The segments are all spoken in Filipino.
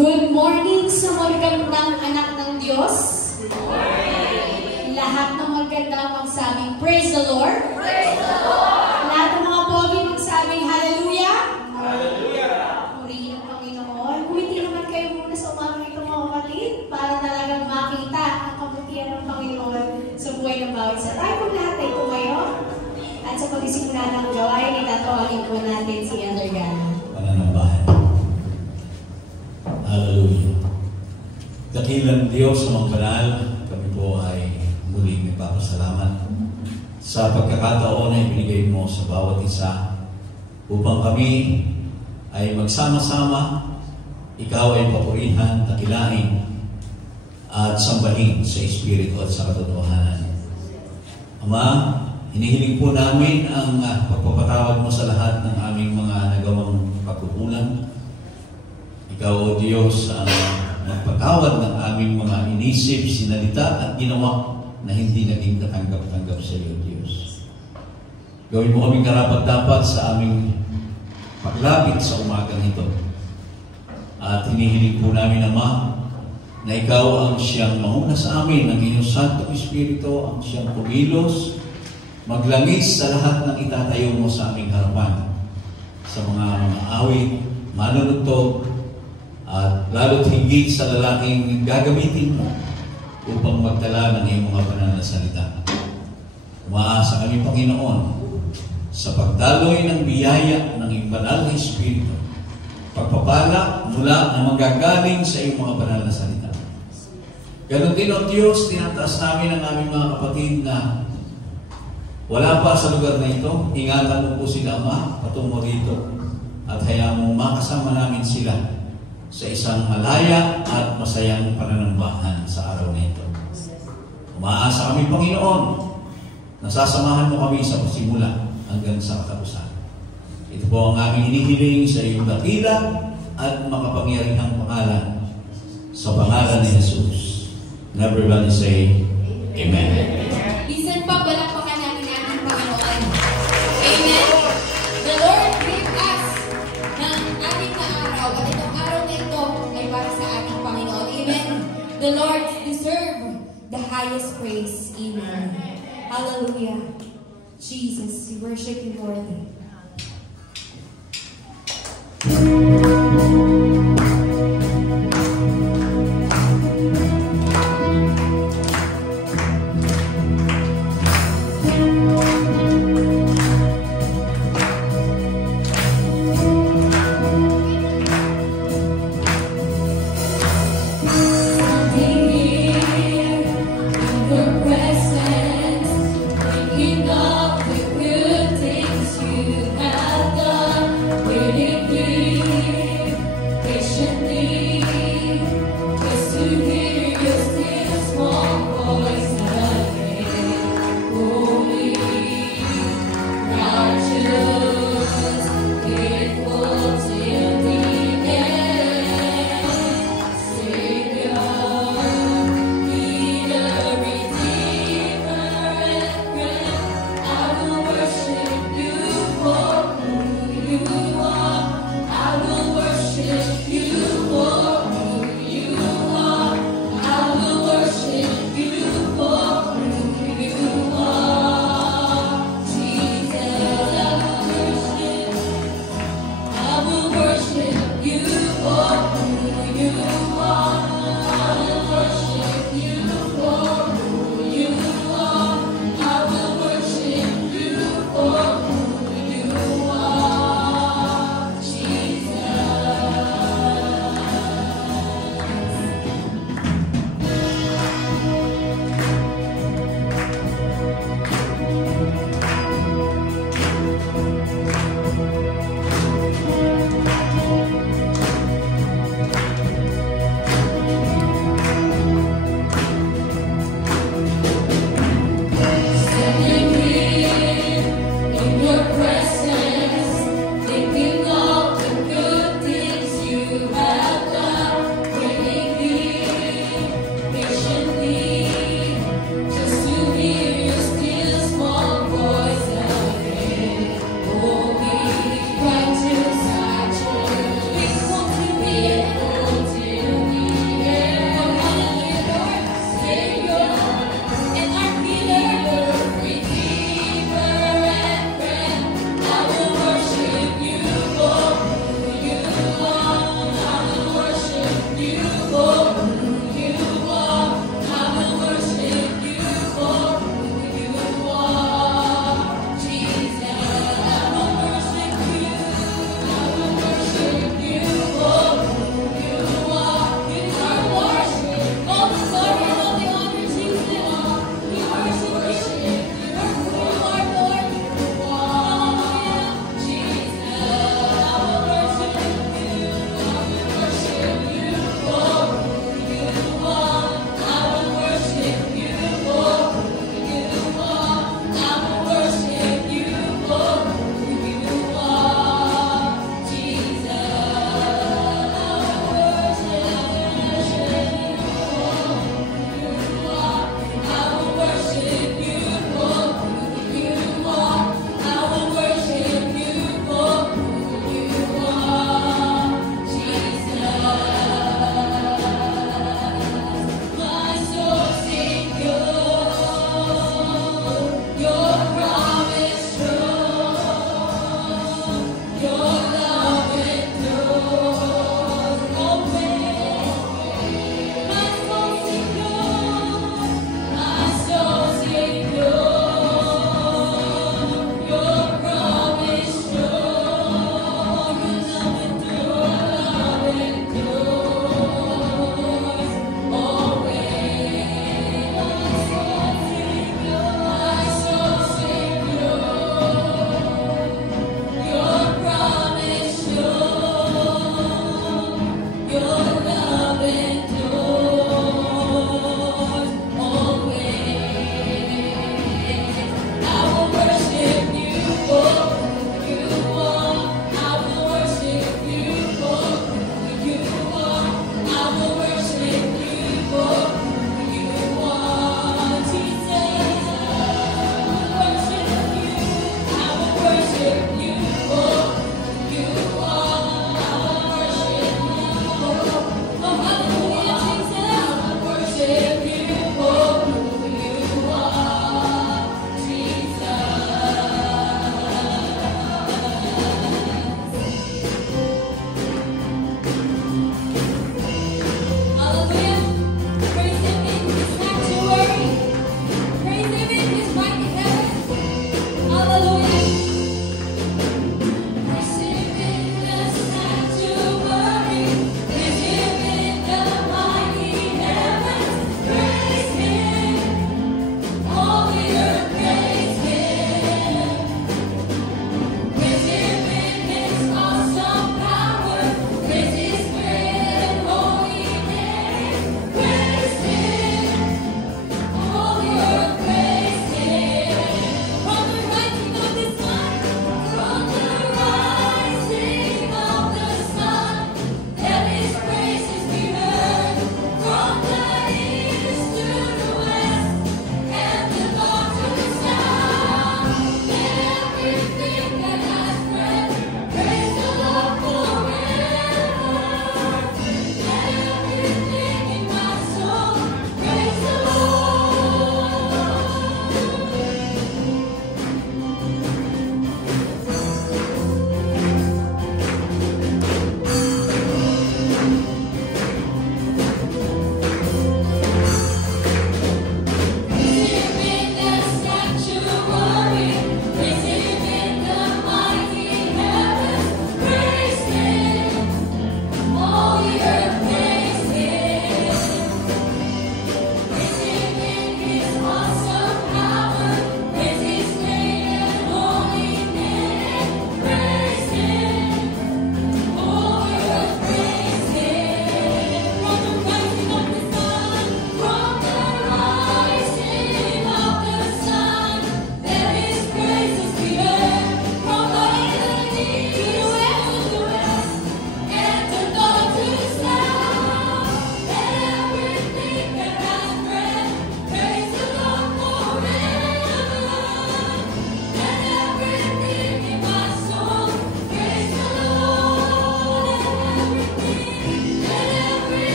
Good morning sa magandang anak ng Diyos. Good morning. Lahat ng magandang magsabing praise the Lord. Praise the Lord. Lahat ng mga pogi magsabing hallelujah. Hallelujah. Purihin ang Panginoon. Humiti naman kayo muna sa umagang ito mga kapatid para talagang makita ang kabutihan ng Panginoon sa buhay ng bawat isa. Tayo po lahat ay tumayo. At sa pagsisimula ng gawain, itatawagin po natin si Elder Gana. Pananampahan. Hallelujah. Dakilang Diyos sa mga banal, kami po ay muling nagpapasalamat sa pagkakataon na ibinigay mo sa bawat isa upang kami ay magsama-sama, ikaw ay papurihan, dakilain at sambahin sa Espiritu at sa katotohanan. Ama, hinihiling po namin ang pagpapatawad mo sa lahat ng aming mga nagawang pagkukulang. Ikaw, O Diyos, ang magpatawad ng aming mga inisip, sinalita at ginawa na hindi naging katanggap-tanggap sa iyo, Diyos. Gawin mo kaming karapat-dapat sa aming paglapit sa umagang ito. At hinihiling po namin, Ama, na ikaw ang siyang mauna sa amin ng iyong Santo Espiritu, ang siyang kumilos, maglangis sa lahat ng itatayo mo sa aming harapan, sa mga awit, manunugtog, at lalo't higit sa lalaking gagamitin mo upang magdala ng iyong mga banal na salita. Umaasa kami, Panginoon, sa pagdaloy ng biyaya ng iyong banal na Espiritu, pagpapala mula na manggagaling sa iyong mga banal na salita. Ganon din, O Diyos, tinataas namin ang aming mga kapatid na wala pa sa lugar na ito. Ingatan mo po sila, Ama, patungo rito at hayaan mo makasama namin sila sa isang malaya at masayang pananambahan sa araw na ito. Umaasa kami, Panginoon, nasasamahan mo kami sa pasimula hanggang sa katapusan. Ito po ang aming hinihiling sa iyong dakila at makapangyarihang pangalan, sa pangalan ni Jesus. And everybody say, Amen. Listen pa, palakpakan natin ang Panginoon. Amen. The Lord gave us ng ating na araw at itong araw na ito ay para sa ating Panginoon. Amen. The Lord deserve the highest praise. Amen. Hallelujah. Jesus, we worship you, Lord.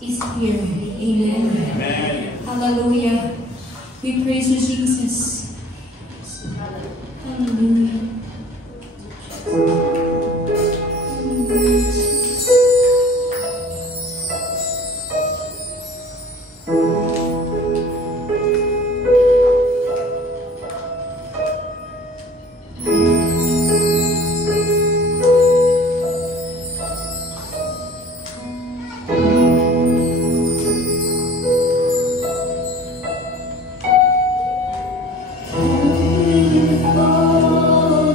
is here. Amen. Amen. Hallelujah. We praise you, Jesus. Hallelujah. Oh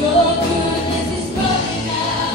Your goodness is running out.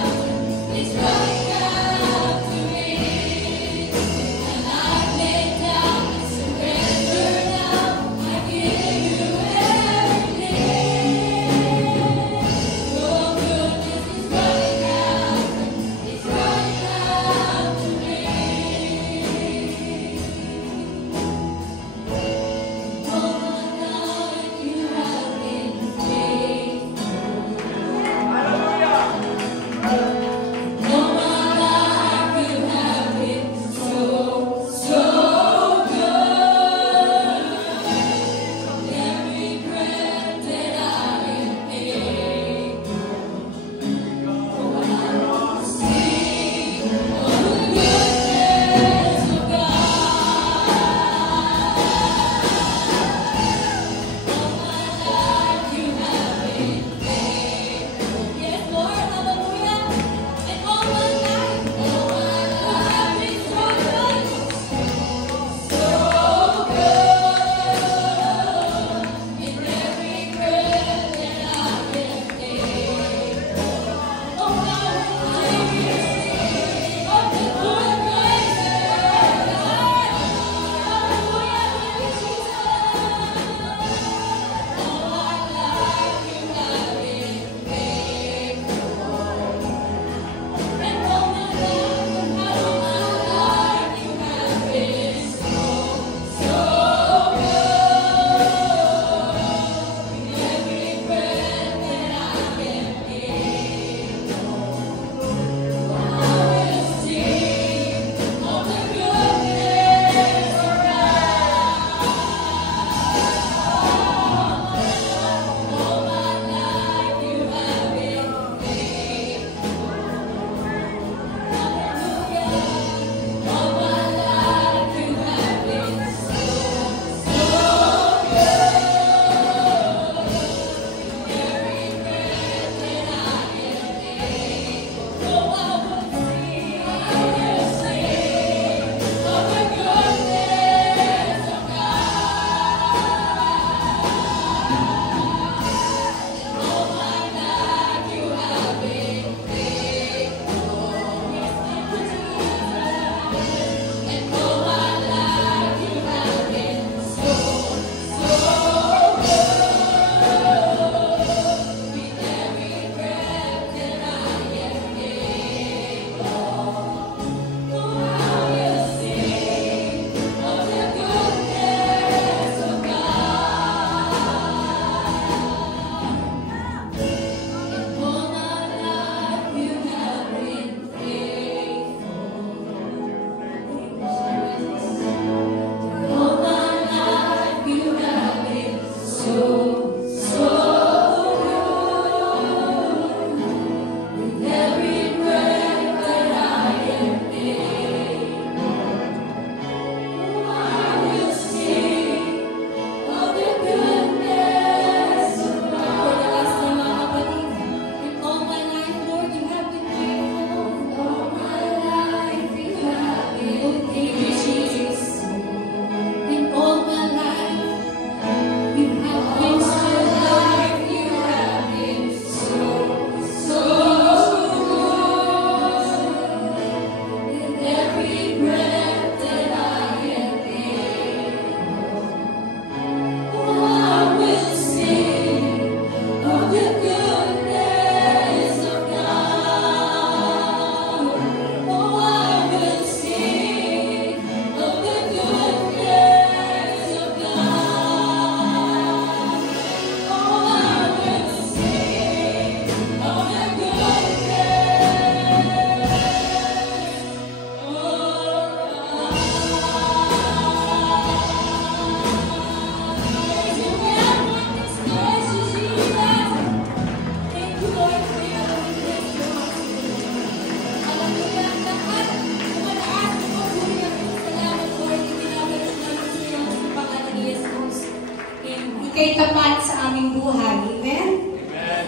ay tapat sa aming buhay. Amen?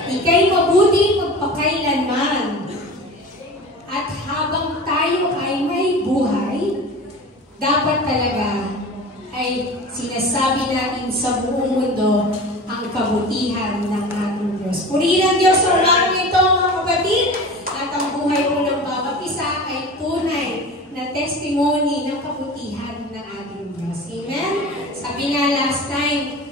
Ika'y mabuti magpakailanman. At habang tayo ay may buhay, dapat talaga ay sinasabi natin sa buong mundo ang kabutihan ng ating Diyos. Purihin ang Diyos sa umagang ito, mga kapatid, at ang buhay po ng bawat isa ay tunay na testimony ng kabutihan ng ating Diyos. Amen? Sabi nga last time,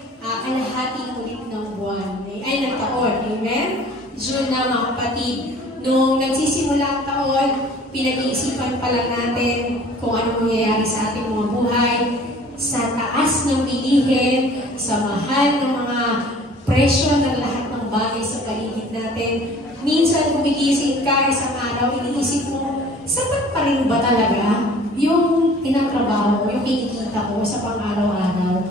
kalahati ulit ng buwan, ay ng taon. Amen? June na, mga kapatid. Nung nagsisimula ang taon, pinag-iisipan pa lang natin kung ano mangyayari sa ating mga buhay, sa taas ng bilihin, sa mahal ng mga presyo ng lahat ng bagay sa paligid natin. Minsan, kung gigising ka isang araw, iniisip mo, sapat pa rin ba talaga yung tinatrabaho, yung kinikita ko sa pang-araw-araw?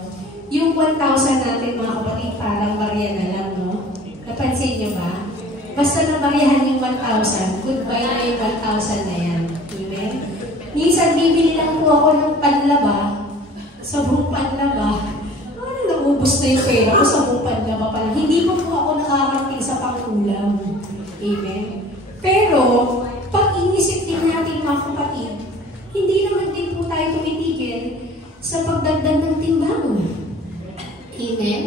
Yung 1,000 natin, mga kapatid, parang barya na lang, no? Napansin niyo ba? Basta nabarihan yung 1,000, goodbye na yung 1,000 na yan. Amen? Minsan, bibili lang po ako ng panlaba, sa buong panlaba. Naubos na yung pera ko sa buong panlaba pa lang. Hindi po ako nakakarating sa pangkulang. Amen? Pero, pag inisip din natin, mga kapatid, hindi naman din po tayo tumitigil sa pagdagdag ng timbang. Amen?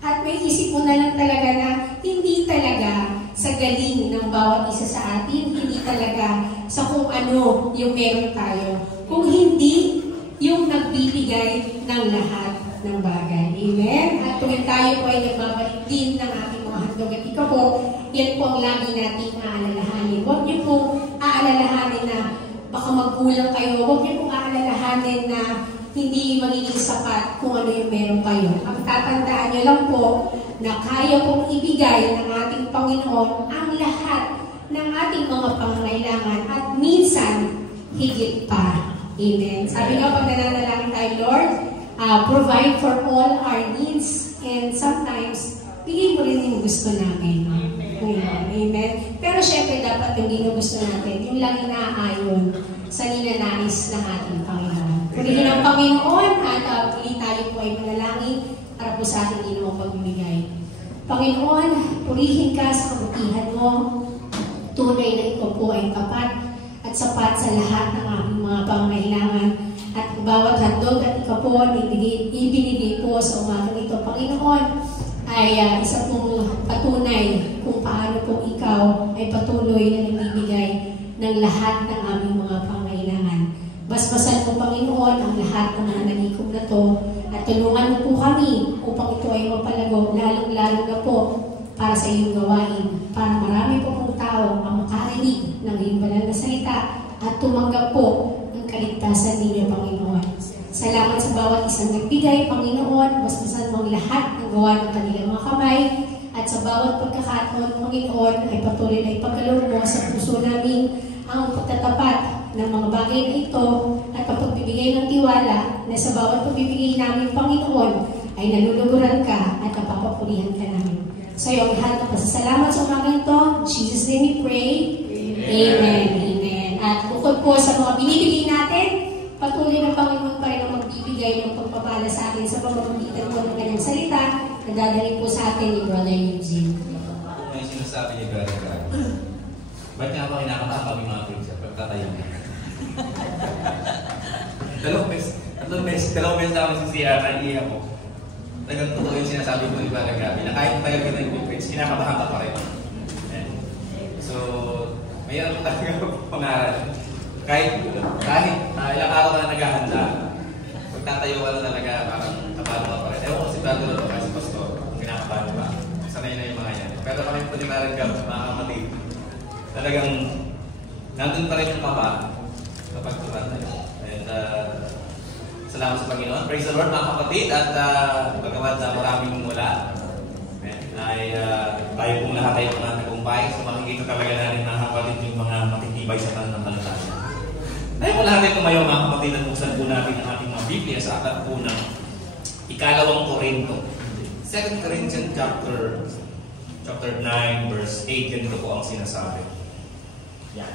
At may isip mo na lang talaga na hindi talaga sa galing ng bawat isa sa atin, hindi talaga sa kung ano yung meron tayo. Kung hindi, yung nagbibigay ng lahat ng bagay. Amen? At tuwing tayo po ay nagbabalik din ng ating mga handog at ikaw po, yan po ang lagi nating aalalahanin. Huwag niyo po aalalahanin na baka magkulang kayo. Huwag niyo po aalalahanin na hindi magiging sapat kung ano yung meron kayo. Ang tatandaan niyo lang po na kaya pong ibigay ng ating Panginoon ang lahat ng ating mga pangangailangan at minsan higit pa. Amen. Sabi nga pag nananalangin tayo, Lord, provide for all our needs and sometimes bigay mo rin yung gusto namin. Amen. Pero syempre dapat yung ginugusto natin, yung lagi naaayon sa ninanais ng ating Panginoon. Purihin ang Panginoon at muli tayo po ay manalangin para po sa ating ginawang pagbibigay. Panginoon, purihin ka sa kabutihan mo. Tunay na ikaw po ay tapat at sapat sa lahat ng aming mga pangangailangan. At bawat handog at ikaw po ibinigay po sa umagang ito, Panginoon, ay isa pong patunay kung paano po ikaw ay patuloy na nagbibigay ng lahat ng aming mga pangangailangan. Basbasan mo, Panginoon, ang lahat ng mga nanikom na to at tulungan mo po kami upang ito ay mapalago, lalong-lalo na po para sa iyong gawain, para marami po pong tao ang makarinig ng iyong banal na salita at tumanggap po ng kaligtasan ninyo, Panginoon. Salamat sa bawat isang nagbigay, Panginoon. Basbasan mo ang lahat ng gawa ng kanilang mga kamay at sa bawat pagkakataon, Panginoon, ay patuloy na ipagkaloob mo sa puso namin ang pagtatapat ng mga bagay na ito at pagbibigay ng tiwala na sa bawat pagbibigay namin, Panginoon, ay naluluguran ka at napapapulihan ka namin. Sa iyo, ang lahat ng pasasalamat sa umagang ito. In Jesus' name we pray. Amen. Amen. At bukod po sa mga binibigay natin, patuloy ng Panginoon pa rin ang magbibigay ng pagpapala sa atin sa pamamagitan po ng kanyang salita na dadalhin po sa atin ni Brother Eugene. May sinasabi ni Brother Gary. Ba't nga ba kinakatawa kami mga kids sa pagtatayo niya? Dalawang beses na ako sa CR, naiiyak ko. Talagang totoo yung sinasabi ko ni Brother Gary na kahit tayo ka ng conference, kinakabahan ka pa rin. So, mayroon talaga pangaral. Kahit ilang araw ka na naghahanda, pagtatayo ka na talaga, parang kabalo ka pa rin. Ewan ko si Brother Lolo, kasi Pastor, kinakabahan ba? Sanay na yung mga yan. Pero kami po ni Brother Gary, mga kapatid, talagang nandun pa rin yung kaba kapag tumatayo. And salamat sa Panginoon. Praise the Lord, mga kapatid. At bagamat maraming mula, ay tayo pong lahat ay mga tagumpay. So makikita talaga natin, mga kapatid, yung mga matitibay sa pananampalataya. Tayo po lahat ay tumayo, mga kapatid, at buksan po natin ang ating mga Biblia sa aklat po ng Ikalawang Korinto. 2 Corinthians chapter 9, verse 8, ganito po ang sinasabi. Yan.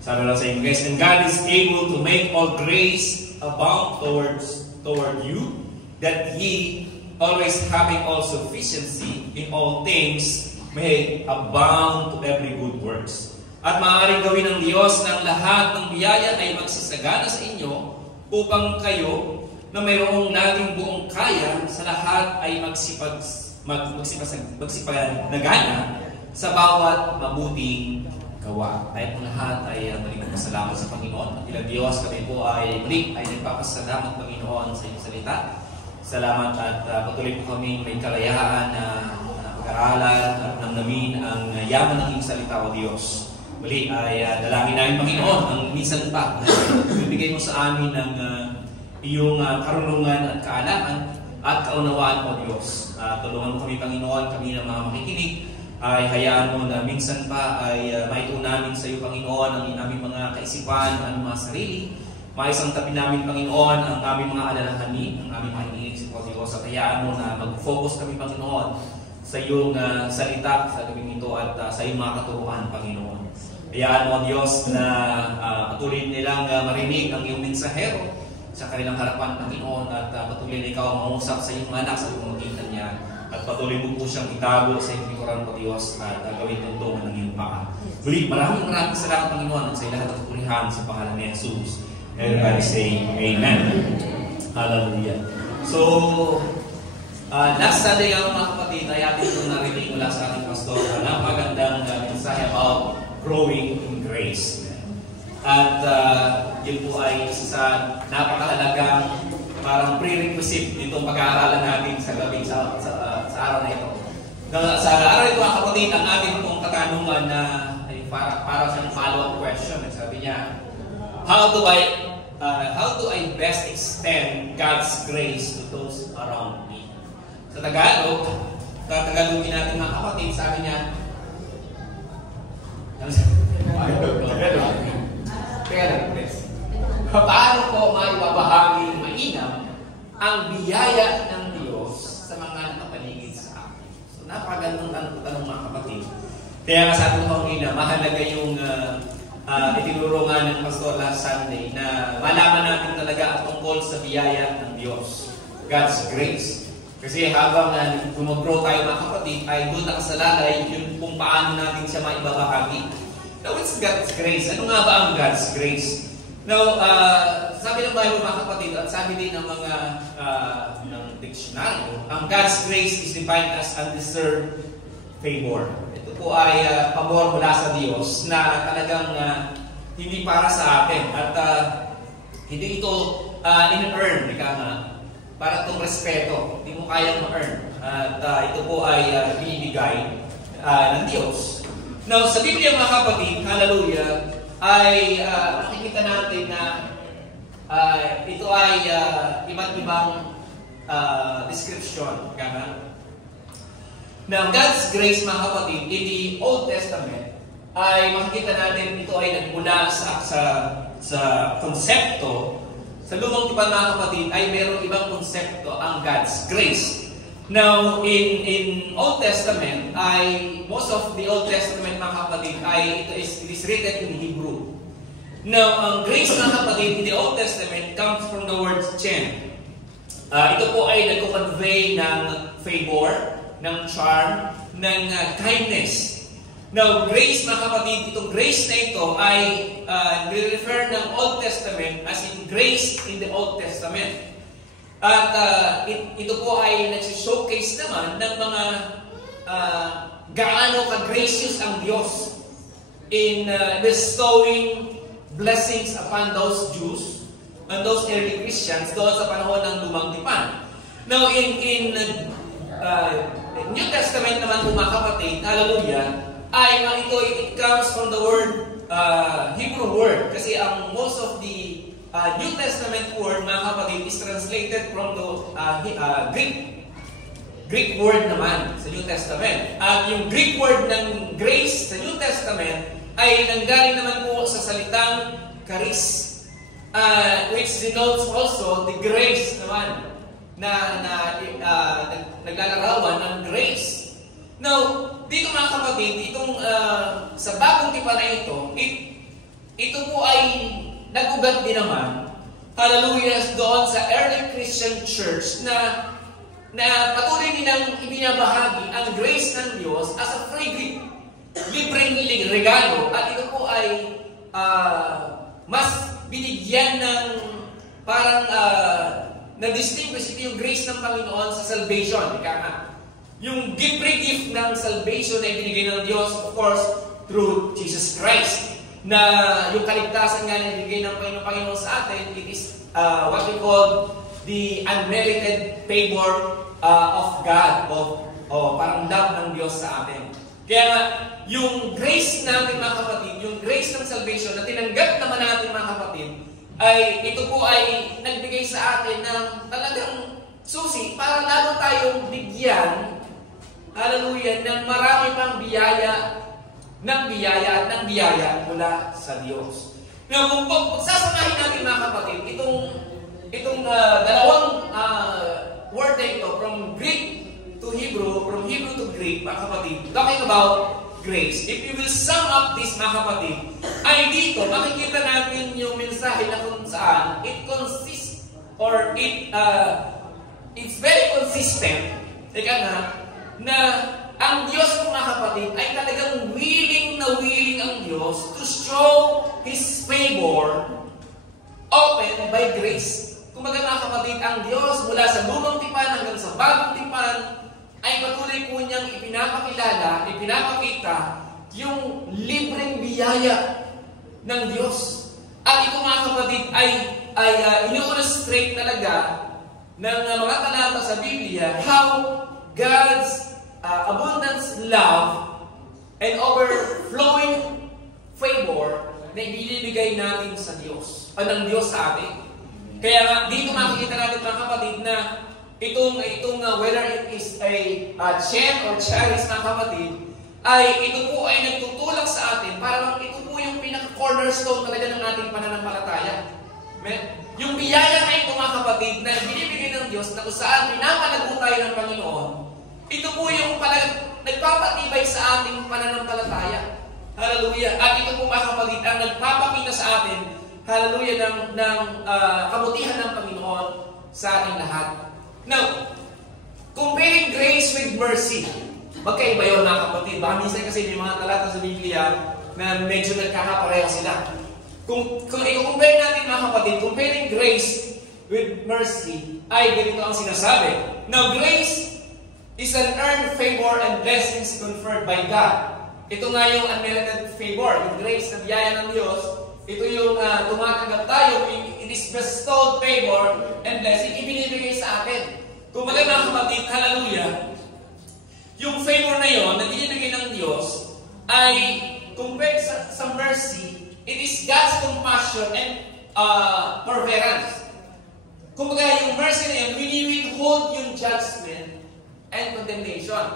Sabi lang sa English, and God is able to make all grace abound toward you, that ye, always having all sufficiency in all things, may abound to every good works. At maaaring gawin ng Diyos ng lahat ng biyaya ay magsasagana sa inyo upang kayo na mayroong laging buong kaya sa lahat ay magsipagnagana sa bawat mabuting gawa. Tayo po lahat ay muli nagpasalamat sa Panginoon. At ilang Diyos, kami po ay muli ay nagpapasalamat Panginoon sa iyong salita. Salamat at patuloy po kami may kalayaan na pag-aralan at namnamin ang yaman ng iyong salita, O Diyos. Muli ay dalangin namin Panginoon ang minsan pa na bibigay mo sa amin ng iyong karunungan at kaalaman at kaunawaan, O Diyos. Tulungan mo kami Panginoon, kami na mga makikinig, ay hayaan mo na minsan pa ay maituon namin sa iyo Panginoon ang aming mga kaisipan, ang mga sarili. Maisang tabi namin Panginoon ang aming mga alalahanin, ang aming mga iniisip, O Diyos. At hayaan mo na mag-focus kami Panginoon sa iyong salita sa gabing ito at sa iyong mga katuruan Panginoon. Hayaan mo Diyos na patuloy nilang marinig ang iyong mensahero sa kanilang harapan Panginoon at patuloy na ikaw mangusap sa iyong anak sa iyong magitan niya. At patuloy mo po siyang itago sa iyong likuran po Diyos at gawin tuntungan ng iyong paa. Muli, maraming salamat Panginoon at sa lahat ng purihan sa pangalan ni Jesus. Everybody say Amen. Hallelujah. So, last Sunday mga kapatid ay ating itong narinig mula sa ating pastor na napagandang mensahe about growing in grace. At yun po ay isa sa napakahalagang parang prerequisite nitong pag-aaralan natin sa gabi sa araw na ito. Sa araw ito mga kapatid, ang ating pong katanungan na ay para sa follow-up question. Sabi niya, how do I best extend God's grace to those around me? Sa Tagalogin natin mga kapatid, sabi niya, paano ko maibabahaging mainam ang biyaya ng Diyos sa mga nakapaligid sa akin? So, napakagandang tanong mga kapatid. Kaya nga sabi ko kanina, mahalaga yung itinuro nga ng pastor last Sunday na malaman natin talaga ang tungkol sa biyaya ng Diyos, God's grace. Kasi habang gumag-grow tayo mga kapatid, ay doon nakasalalay yung kung paano natin siya maibabahagi. Now, it's God's grace. Ano nga ba ang God's grace? Now, sabi ng Bible mga kapatid, at sabi din ng mga ng dictionary, ang God's grace is defined as undeserved favor. Ito po ay pabor mula sa Diyos na talagang hindi para sa atin. At hindi ito in-earn, para itong respeto. Hindi mo kayang ma-earn. At ito po ay binibigay ng Diyos. Now, sa Biblia mga kapatid, hallelujah, ay nakikita natin na ito ay iba't ibang description. Now, God's grace mga kapatid, in the Old Testament, ay makikita natin ito ay nagmula sa konsepto. Sa Lumang Tipan mga kapatid, ay mayroong ibang konsepto ang God's grace. Now, in Old Testament, most of the Old Testament mga kapatid, it is written in Hebrew. Now, ang grace mga kapatid in the Old Testament comes from the word chen. Ito po ay nagko-convey ng favor, ng charm, ng kindness. Now, grace mga kapatid, itong grace na ito ay nirefer ng Old Testament as in grace in the Old Testament. At ito po ay nag-showcase naman ng mga gaano ka-gracious ang Diyos in bestowing blessings upon those Jews and those early Christians doon sa panahon ng Lumang Tipan. Now, in New Testament naman po mga kapatid, hallelujah, it comes from the word, Hebrew word. Kasi ang most of the New Testament word, mga kapatid, is translated from the Greek word naman sa New Testament. At yung Greek word ng grace sa New Testament ay nanggaling naman po sa salitang charis, which denotes also the grace naman na naglalarawan ng grace. Now, dito mga kapatid, itong sa bagong tipan na ito po ay nag-ugat din naman, hallelujah, doon sa early Christian church na na patuloy nilang ibinabahagi ang grace ng Diyos as a free gift. Libreng regalo. At ito po ay mas binigyan ng parang na-distinguish ito yung grace ng Panginoon sa salvation. Ika nga. Yung free gift ng salvation na ibinigay ng Diyos, of course, through Jesus Christ. Na yung kaligtasan nga na ibigay ng Panginoon sa atin, it is what we call the unmerited favor of God, o parang love ng Diyos sa atin. Kaya nga, yung grace natin mga kapatid, yung grace ng salvation na tinanggap naman natin mga kapatid, ay ito po ay nagbigay sa atin ng talagang susi para lalo tayong bigyan, hallelujah, ng marami pang biyaya, ng biyaya mula sa Diyos. Now, kung pagsasamahin natin mga kapatid, itong dalawang word na ito, from Greek to Hebrew, from Hebrew to Greek, mga kapatid, talking about grace. If you will sum up this, mga kapatid, ay dito, makikita natin yung mensahe na kung saan it consists, or it's very consistent, ika nga, na ang Diyos ko mga kapatid ay talagang willing ang Diyos to show His favor open by grace. Kumbaga mga kapatid, ang Diyos mula sa lumang tipan hanggang sa bagong tipan ay patuloy po niyang ipinapakita yung libreng biyaya ng Diyos. At ito mga kapatid ay ino-illustrate talaga ng mga talata sa Biblia how God's abundance love and overflowing favor na ibinibigay natin sa Diyos, ng Diyos sa atin. Kaya nga, dito makikita natin mga kapatid na itong whether it is a Chen or Charis mga kapatid, ay ito po ay nagtutulak sa atin para ito po yung pinaka-cornerstone talaga ng ating pananampalataya. Amen? Yung biyaya na ito mga kapatid na binibigay ng Diyos na kung saan pinapalago tayo ng Panginoon, ito po yung nagpapatibay sa ating pananampalataya. Hallelujah. At ito po mga kapatid ang nagpapakita sa atin, hallelujah, ng kabutihan ng Panginoon sa ating lahat. Now, comparing grace with mercy, magkaiba yun mga kapatid. Baka minsan kasi may mga talata sa Biblia na medyo nagkakapareho sila. Kung i-compare natin mga kapatid, comparing grace with mercy, ay ganito ang sinasabi. Now, grace is an earned favor and blessings conferred by God. Ito nga yung unmerited favor, yung grace na biyaya ng Diyos. Ito yung tumatanggap tayo, it is bestowed favor and blessing, ibinibigay sa atin. Kung mga kapatid, hallelujah, yung favor na yon na binibigay ng Diyos ay compared sa mercy, it is God's compassion and forbearance. Kung mga yung mercy na yun, wini-withhold yung judgment and condemnation.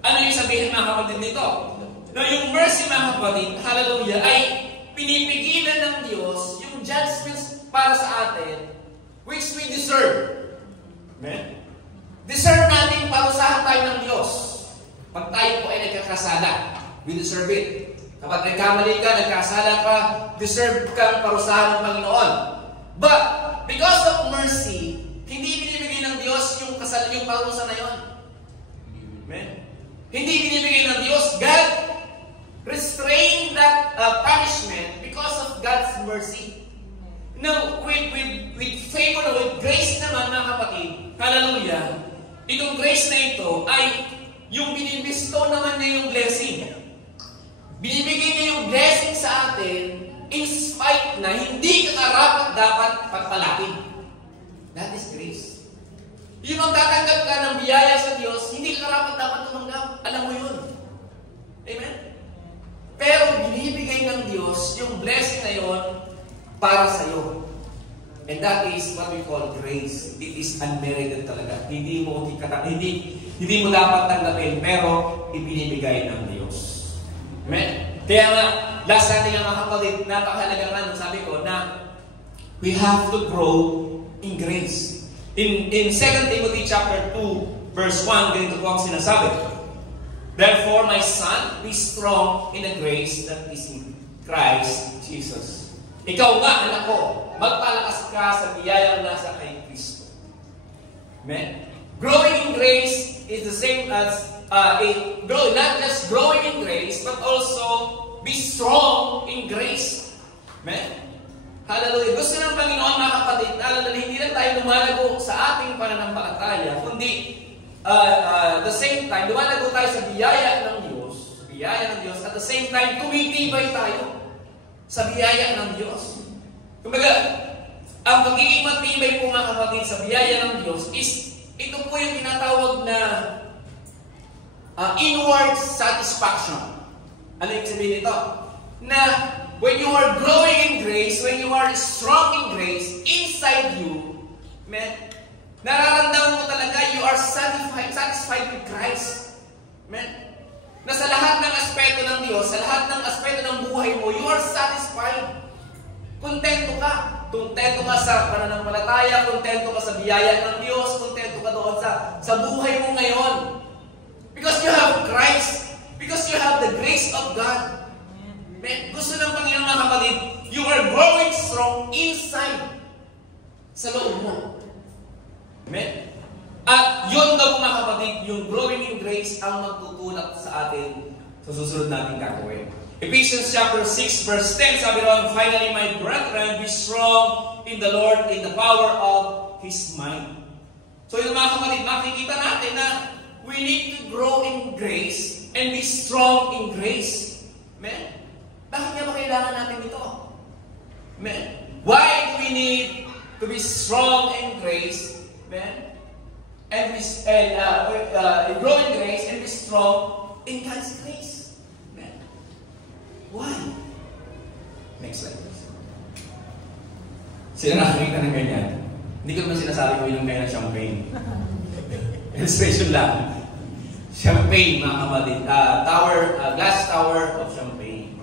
Ano yung sabihin mga kapatid nito? Na yung mercy mga kapatid, hallelujah, ay pinipigilan ng Diyos yung judgments para sa atin which we deserve. Amen? Deserve natin parusahan tayo ng Diyos. Pag tayo po ay nagkakasala, we deserve it. Kapag nagkamali ka, nagkasala ka, deserve kang parusahan ng Panginoon. But, because of mercy, hindi binibigay ng Diyos yung parusa na yun. Amen? Hindi binibigay ng Diyos. God restrained that punishment because of God's mercy. Now, with favor, with grace naman mga kapatid, hallelujah, itong grace na ito ay yung binibisto naman niya yung blessing. Binibigay niya yung blessing sa atin in spite na hindi ka dapat pagpalakin. That is grace. Yung magtatanggap ka ng biyaya sa Diyos, hindi ka dapat tumanggap. Alam mo yun. Amen? Pero binibigay ng Diyos yung blessing na yun para sa iyo. And that is what we call grace. It is unmerited talaga. Hindi mo dapat tanggapin, pero ibinibigay ng Diyos. Amen? Kaya nga, last natin ang mga kapatid, napakahalaga nga, sabi ko, na we have to grow in grace. In 2 Timothy chapter 2, verse 1, ganito po ang sinasabi. Therefore, my son, be strong in the grace that is in Christ Jesus. Ikaw nga, anak ko, magpalakas ka sa biyayang nasa kay Kristo. Amen? growing in grace is the same as not just growing in grace, but also be strong in grace. Amen? Hallelujah. Gusto ng Panginoon, mga kapatid, hindi lang tayo lumalago sa ating pananampalataya, kundi the same time, lumalago tayo sa biyaya ng Diyos. At the same time, tumitibay tayo sa biyaya ng Diyos. Kumbaga, ang pagiging matibay po, mga kapatid, sa biyaya ng Diyos is, ito po yung tinatawag na inward satisfaction. Ano yung sabihin nito? Na when you are growing in grace, when you are strong in grace, inside you, man, nararamdaman mo talaga you are satisfied with Christ. Man, na sa lahat ng aspeto ng Diyos, sa lahat ng aspeto ng buhay mo, you are satisfied. Kontento ka. Kontento ka sa pananampalataya, kontento ka sa biyaya ng Diyos, kontento ka doon sa buhay mo ngayon. Because you have Christ. Because you have the grace of God. Man, gusto ng Panginoon, mga kapatid, you are growing strong inside sa loob mo. Amen? At yun daw, mga kapatid, yung growing in grace ang magtutulak sa atin sa susunod nating gagawin. Ephesians chapter 6 verse 10, sabi ron, finally, my brethren, be strong in the Lord, in the power of His might. So yun, mga kapatid, makikita natin na we need to grow in grace and be strong in grace. Amen? Bakit nga ba kailangan natin ito? Amen? Why do we need to be strong in grace? Amen? And grow in grace and be strong in God's grace. Amen? Why? Next slide, please. Sino nakakita ng ganyan? Hindi ko naman sinasabi ko yung kayo ng champagne. Illustration lang. Champagne, mga kapatid. Glass tower of champagne.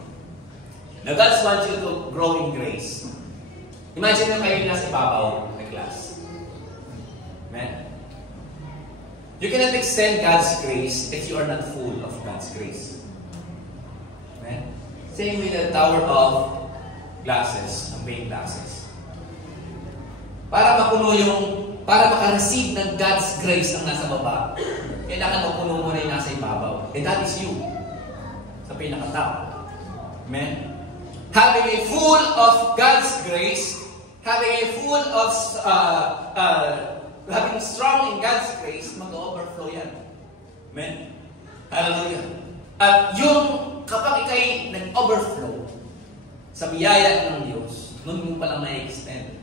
Now, God wants you to grow in grace. Imagine na kayo nasa ibabaw ng glass. Amen? You cannot extend God's grace if you are not full of God's grace. Amen? Same with the tower of glasses, champagne glasses. Para maka-receive ng God's grace ang nasa baba, kailangan mapuno mo na yung nasa ibabaw. And that is you. Sa pinakatao. Amen? Having a full of God's grace, having strong in God's grace, mag-overflow yan. Amen? Hallelujah. At yung kapag ikay nag-overflow sa biyaya ng Diyos, nun mo palang ma-extend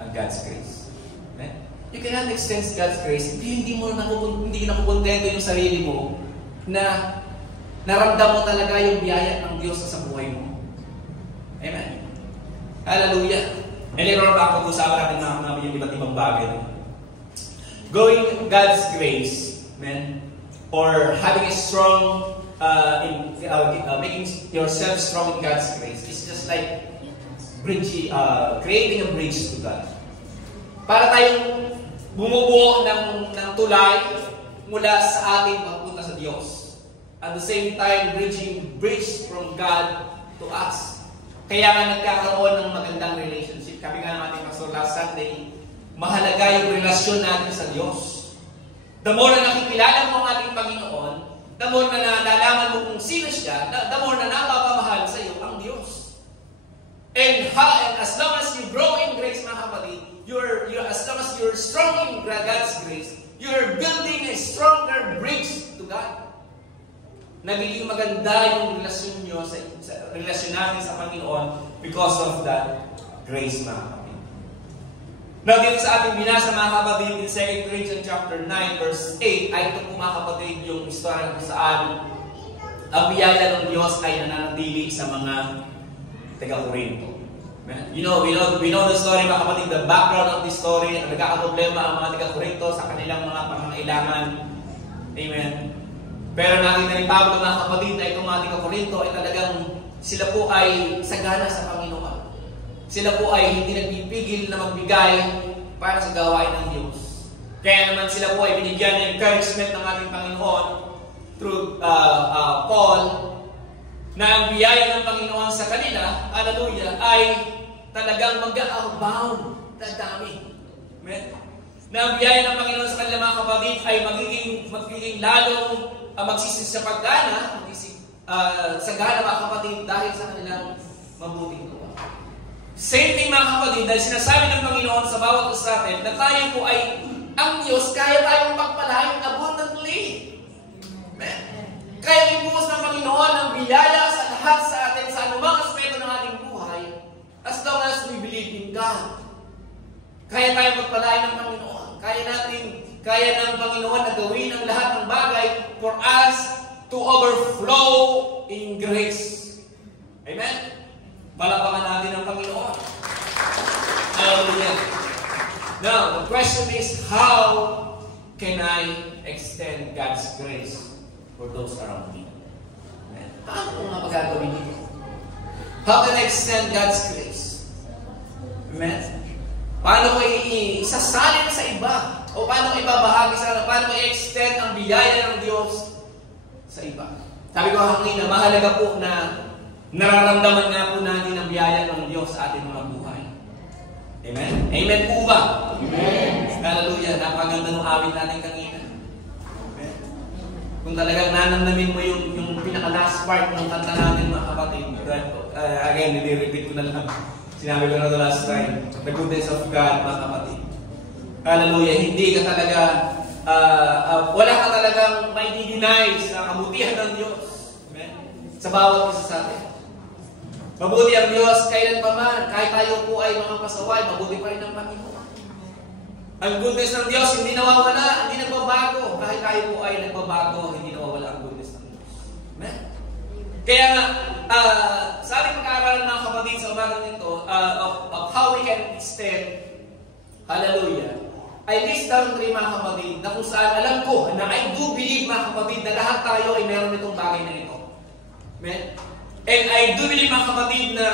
ang God's grace. Amen? You cannot extend God's grace hindi nakukontento yung sarili mo na naramdam mo talaga yung biyaya ng Diyos sa buhay mo. Amen? Hallelujah. And later on, pag-usapan natin mga yung iba't ibang bagay. Going God's grace, amen, or having a strong, making yourself strong in God's grace is just like creating a bridge to God. Para tayong bumubuo ng tulay mula sa ating pagpunta sa Diyos. At the same time, bridge from God to us. Kaya nga nagkakaroon ng magandang relationship. Kami nga ng ating pastor last Sunday, mahalaga yung relasyon natin sa Diyos. The more na nakikilala mo ang ating Panginoon, the more na nalalaman mo kung sino siya, the more na napapamahal sa iyo ang Diyos. And as long as you grow in grace, mga kapatid, as long as you're strong in God's grace, you're building a stronger bridge to God. Nagiging maganda yung relasyon nyo relasyon natin sa Panginoon because of that grace, mga kapatid. Now, dito sa ating binasa, mga kapatid, in 2 Corinthians chapter 9, verse 8, ay ito po, mga kapatid, yung istorya kung saan ang biyaya ng Diyos ay nananatili sa mga taga-Corinto. We know the story, mga kapatid, the background of this story. Nagkakaproblema ang mga taga-Corinto sa kanilang mga pangangailangan. Amen. Pero nakita ni Pablo, mga kapatid, na itong mga taga-Corinto ay talagang sila po ay sagana sa Panginoon. Sila po ay hindi nagpipigil na magbigay para sa gawain ng Diyos. Kaya naman sila po ay binigyan ng encouragement ng ating Panginoon through Paul na ang biyaya ng Panginoon sa kanila, hallelujah, ay talagang mag-abound na dami. Amen? na ang biyaya ng Panginoon sa kanila mga kapatid ay magiging lalong magsisipagana, sagana mga kapatid dahil sa kanilang mabuting gawa. Same thing mga kapatid, dahil sinasabi ng Panginoon sa bawat isa sa atin na tayo po ay ang Diyos, kaya tayong magpalain abundantly. Amen. Kaya ibuhos ng Panginoon ang biyaya sa lahat sa atin sa anumang aspeto ng ating buhay as long as we believe in God. Kaya tayong magpalain ng Panginoon. Kaya ng Panginoon na gawin ang lahat ng bagay for us to overflow in grace. Amen? Palapakan natin ang Panginoon. Hallelujah. Now, the question is, how can I extend God's grace for those around me? Amen? Paano ko nga magagawin dito? How can I extend God's grace? Amen? Paano ko isasalin sa iba? O paano ko ibabahagi sa iba? Paano ko i-extend ang biyaya ng Diyos sa iba? Sabi ko kanina, mahalaga po na nararamdaman nga po natin ang biyaya ng Diyos sa ating mga buhay. Amen? Amen po ba? Amen. Hallelujah. Napaganda ng awit natin kanina. Amen. Kung talagang nanamnamin mo yung pinaka-last part ng kanta natin mga kapatid, again, nire-repeat ko na lang. Sinabi ko na the last time, the goodness of God, mga kapatid. Hallelujah. Hindi ka talaga, wala ka talagang mai-deny sa kabutihan ng Diyos. Amen? Sa bawat isa sa atin. Mabuti ang Diyos kailan pa man. Kahit tayo po ay mga pasaway, mabuti pa rin ang Panginoon. Ang goodness ng Diyos hindi nawawala, hindi nagbabago. Kahit tayo po ay nagbabago, hindi nawawala ang goodness ng Diyos. Amen? Kaya nga, sa ating pag-aaralan mga kapatid sa umagang nito, of how we can extend, hallelujah, I list down 3 mga kapatid na kung saan alam ko na I do believe mga kapatid na lahat tayo ay meron itong bagay na ito. Amen? And I do believe mga kapatid na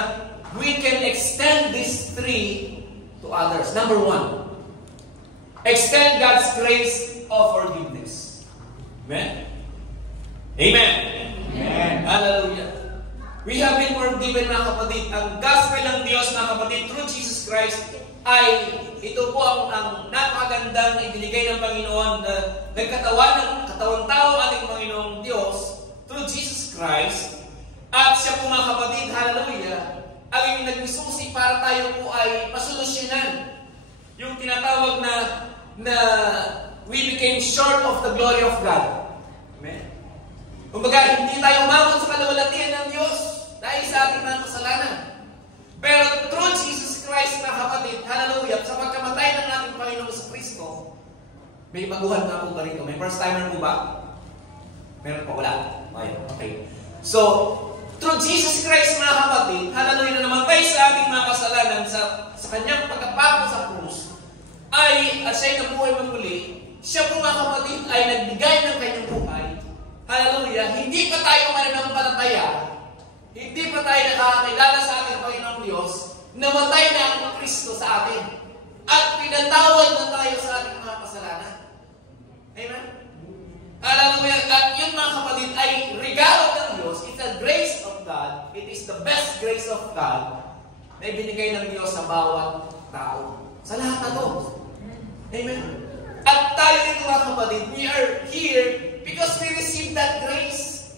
we can extend these 3 to others. Number 1, extend God's grace of forgiveness. Amen? Amen. Amen. Hallelujah. We have been forgiven mga kapatid. Ang gospel ng Diyos mga kapatid through Jesus Christ ay ito po ang napakagandang ibinigay ng Panginoon na nagkatawan katawang tao ating Panginoong Diyos through Jesus Christ. At siya po mga kapatid, hallelujah, ang nagsusi para tayo po ay masolusyonan yung tinatawag na we became short of the glory of God. Amen. Kumbaga, hindi tayo umabot sa kalawalatian ng Diyos dahil sa ating mga kasalanan. Pero through Jesus Christ na kapatid, hallelujah, sa pagkamatay ng ating Panginoon sa Kristo, may baguhan na po ba rito? May first timer po ba? Meron pa? Wala? Okay. So, through Jesus Christ mga kapatid, hallelujah, na namatay sa ating mga kasalanan sa kanyang pagkapako sa krus, at siya'y nabuhay magmuli, siya po mga kapatid ay nagbigay ng kanyang buhay. Hallelujah, hindi pa tayo mananampalataya, hindi pa tayo nakakakilala sa ating Panginoong Diyos, namatay na ang Kristo sa atin. At pinatawad na tayo sa ating mga kasalanan. Amen? Hallelujah. At yun mga kapatid ay regalo ng Diyos. It's a grace of God. It is the best grace of God na ibinigay ng Diyos sa bawat tao. Sa lahat na to. Amen? At tayo dito mga kapatid, we are here because we received that grace.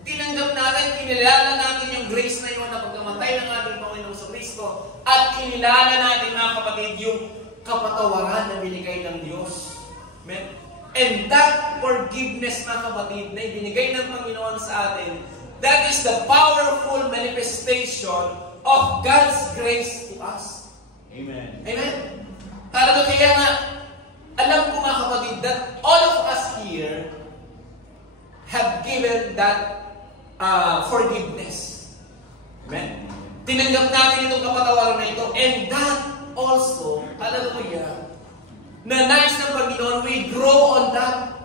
Tinanggap natin, kinilala natin yung grace na yun na pagkamatay ng ating Panginoon sa Kristo. At kinilala natin mga kapatid yung kapatawaran na binigay ng Diyos. Amen? And that forgiveness mga kapatid na ibinigay ng Panginoon sa atin, that is the powerful manifestation of God's grace to us. Amen. Amen? Kaya nga, alam ko mga kapatid that all of us here have given that forgiveness. Amen? Tinanggap natin itong kapatawaran na ito. And that also, hallelujah, na nais ng Panginoon, we grow on that.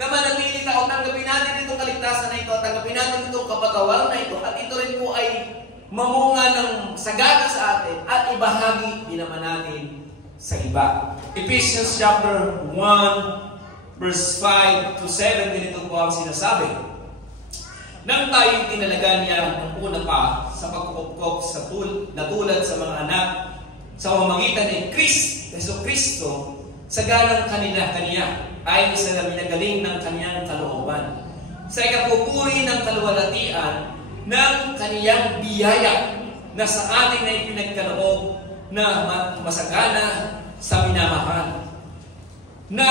Na manatili na o tanggapin natin itong kaligtasan na ito, tanggapin natin itong kapatawaran na ito, at ito rin po ay mamunga ng sagana sa atin at ibahagi din naman natin sa iba. Ephesians chapter 1 verse 5 to 7, ganito po ang sinasabi. Nang tayo tinalaga niya ng una pa sa pagkukupkop na tulad sa mga anak sa pamamagitan ni Kristo sa ganang kaniya ay sa minagaling ng kanyang kalooban, sa ikapupuri ng kaluwalhatian ng kaniyang biyaya na sa atin ay pinagkaloob na masagana sa minamahal, na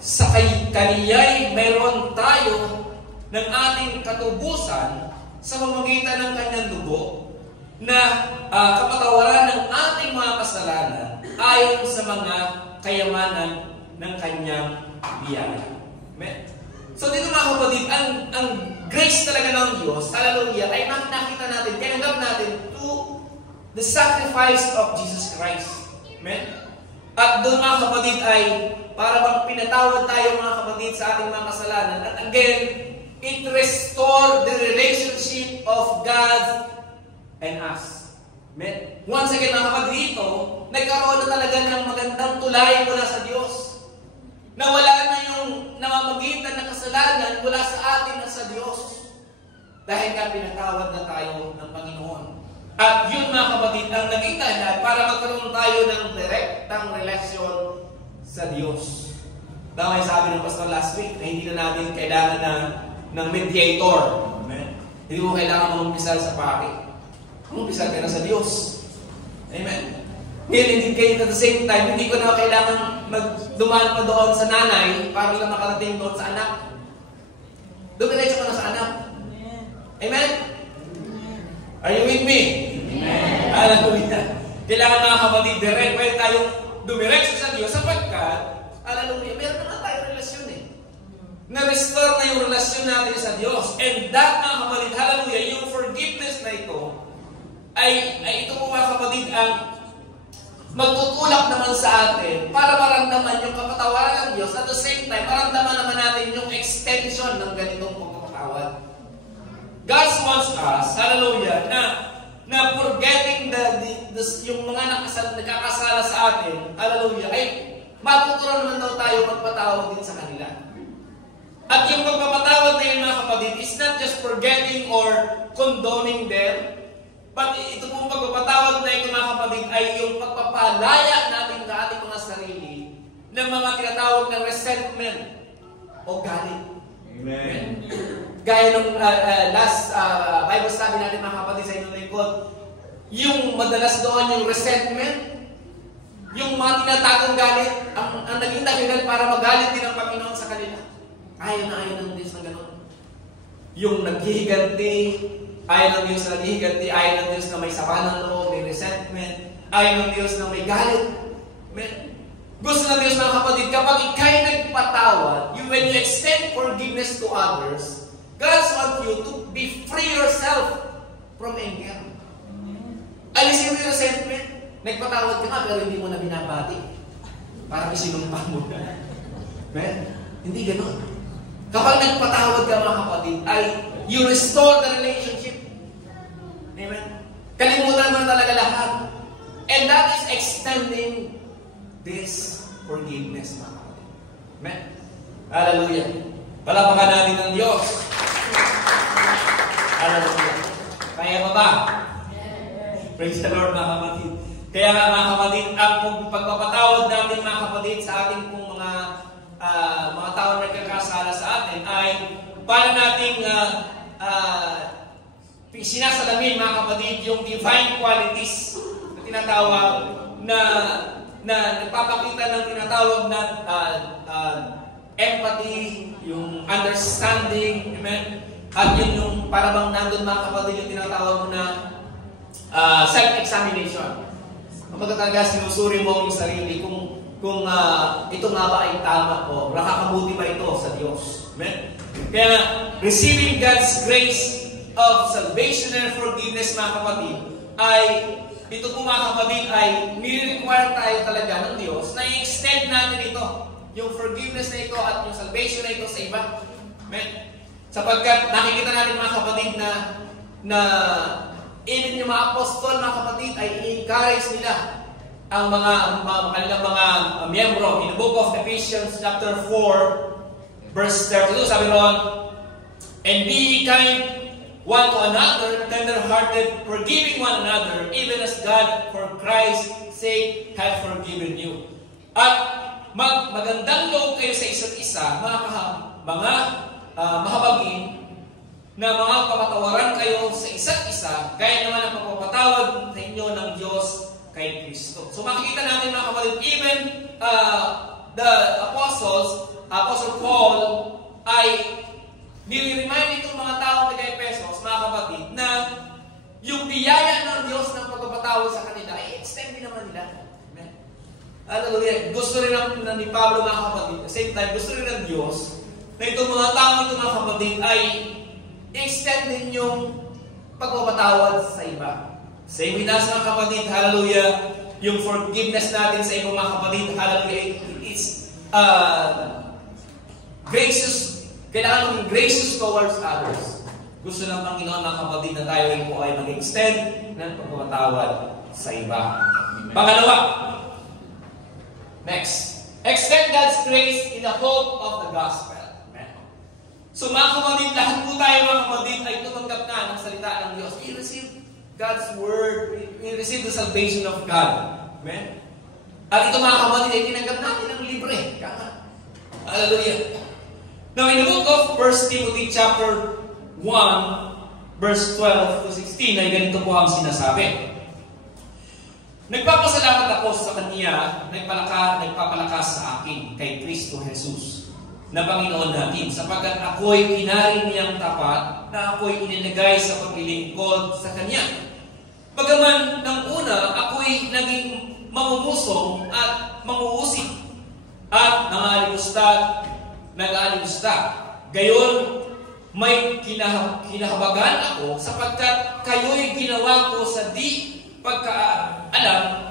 sa kaniya'y mayroon tayo ng ating katubusan sa pamamagitan ng kanyang dugo, na kapatawaran ng ating mga kasalanan ayon sa mga kayamanan ng kanyang biyaya. Amen? So dito mga kapatid, ang grace talaga ng Diyos, hallelujah, ay nakita natin, tinanggap natin to the sacrifice of Jesus Christ. Amen? At doon mga kapatid ay para bang pinatawad tayo mga kapatid sa ating mga kasalanan. At again, it restored the relationship of God and us. Amen? Once again mga kapatid, dito, nagkaroon na talaga ng magandang tulay mula sa Diyos. Nawala na yung namamagitan ng kasalanan mula sa atin at sa Diyos. Dahil nga pinatawad na tayo ng Panginoon. At yun mga kapatid, ang naging dahilan para magkaroon tayo ng direktang relasyon sa Diyos. Tama yung sabi ng pastor last week na hindi na natin kailangan ng mediator. Amen? Hindi mo kailangan mag-umpisal sa pari. Mag-umpisal ka na sa Diyos. Amen? Ngayon, hindi kayo at the same time, hindi ko na kailangan magdumaan pa doon sa nanay para lang makarating doon sa anak. Dumiretso ka na sa anak. Amen? Are you with me? Amen. Hallelujah. Kailangan mga kapatid, direct pwede tayong dumiretso sa Diyos sapagkat, hallelujah, meron naman tayong relasyon eh. Na-restore na yung relasyon natin sa Diyos. And that mga kapatid, hallelujah, yung forgiveness na ito, ay ito po mga kapatid ang magtutulak naman sa atin para maramdaman yung kapatawaran ng Diyos. At the same time, maramdaman naman natin yung extension ng ganitong pagpapatawad. God wants us, hallelujah, na forgetting yung mga nagkakasala sa atin, hallelujah, ay matutunan naman daw tayo magpatawad din sa kanila. At yung pagpapatawad na yun mga kapatid is not just forgetting or condoning them, but ito pong pagpapatawad na ito mga kapatid ay yung pagpapalaya natin sa ating mga sarili ng mga tinatawag na resentment o galit. Amen. Gaya nung last Bible study natin mga kapatid sa inyong lingkod, yung madalas doon yung resentment, yung mga tinatagong galit, ang naging dahilan para magalit din ang Panginoon sa kanila. Ayaw ng Diyos na gano'n. Yung naghihiganti, ayaw ng Diyos na naghihiganti, ayaw ng Diyos na may sama ng loob, may resentment, ayaw ng Diyos na may galit. Amen. Gusto ng Diyos mga kapatid, kapag ikay nagpatawad, when you extend forgiveness to others, God wants you to be free yourself from anger. Alisin mo yung resentment. Nagpatawad ka nga pero hindi mo na binabati. Parang isinumpa mo na. Amen? Hindi gano'n. Kapag nagpatawad ka mga kapatid, ay you restore the relationship. Amen? Kalimutan mo na talaga lahat. And that is extending this forgiveness mga kapatid. Amen? Hallelujah. Palapakan natin ng Diyos. Hallelujah. Kaya ba ba? Praise the Lord mga kapatid. Kaya nga mga kapatid, ang pagpapatawad natin mga kapatid sa ating pong mga tao na nagkakasala sa atin ay para nating sinasalamin mga kapatid yung divine qualities na tinatawag na nagpapakita ng tinatawag na empathy, yung understanding, amen? At yun yung para bang nandun mga kapatid yung tinatawag mo na self-examination. Kapag talaga sinusuri mo ang sarili kung ito nga ba ay tama o nakakabuti ba ito sa Diyos. Amen? Kaya receiving God's grace of salvation and forgiveness mga kapatid ay ito po mga kapatid ay nire-require tayo talaga ng Diyos na i-extend natin ito. Yung forgiveness na ito at yung salvation na ito sa iba. Amen? Sapagkat nakikita natin mga kapatid na even yung mga apostol, mga kapatid, ay i-encourage nila ang kanilang mga miyembro. In the book of Ephesians chapter 4, verse 32, sabi ron, and be kind one to another, tender-hearted, forgiving one another, even as God, for Christ's sake, hath forgiven you. At magandang loob kayo sa isa't isa, mga mahabagin, na mga papatawaran kayo sa isa't isa, gaya naman ang pagpapatawad sa inyo ng Diyos kay Kristo. So makikita natin mga kapatid, even the Apostle Paul ay nire-remind itong mga tao taga Efesos, mga kapatid, na yung biyaya ng Diyos ng pagpapatawad sa kanila ay extend din naman nila. Amen? Hallelujah. Gusto rin ni Pablo, mga kapatid, at the same time, gusto rin ng Diyos na itong mga tao ito, mga kapatid, ay extend din yung pagpapatawad sa iba. Same with us, mga kapatid, hallelujah, yung forgiveness natin sa ibang mga kapatid, hallelujah, it's gracious, kailangan maging gracious towards others. Gusto ng Panginoon, mga kapatid, na tayo rin po ay mag-extend ng pagpapatawad sa iba. Pangalawa, next, extend God's grace in the hope of the gospel. So mga kapatid, lahat po tayo mga kapatid ay tumanggap na ng salita ng Diyos. We receive God's word. We receive the salvation of God. Amen? At ito mga kapatid ay tinanggap natin ng libre. Hallelujah. Now in the book of 1 Timothy chapter 1 verse 12 to 16 ay ganito po ang sinasabi. Nagpapasalamat ako sa Kanya, nagpapalakas sa akin kay Kristo Jesus na Panginoon natin, sapagkat ako'y kinarin niyang tapat na ako'y ininagay sa paglilingkod sa Kanya. Bagaman ng una, ako'y naging mamumusong at manguusig at nag-alimusta. Gayon, may kinahabagan ako sapagkat kayo'y ginawa ko sa di pagkaalam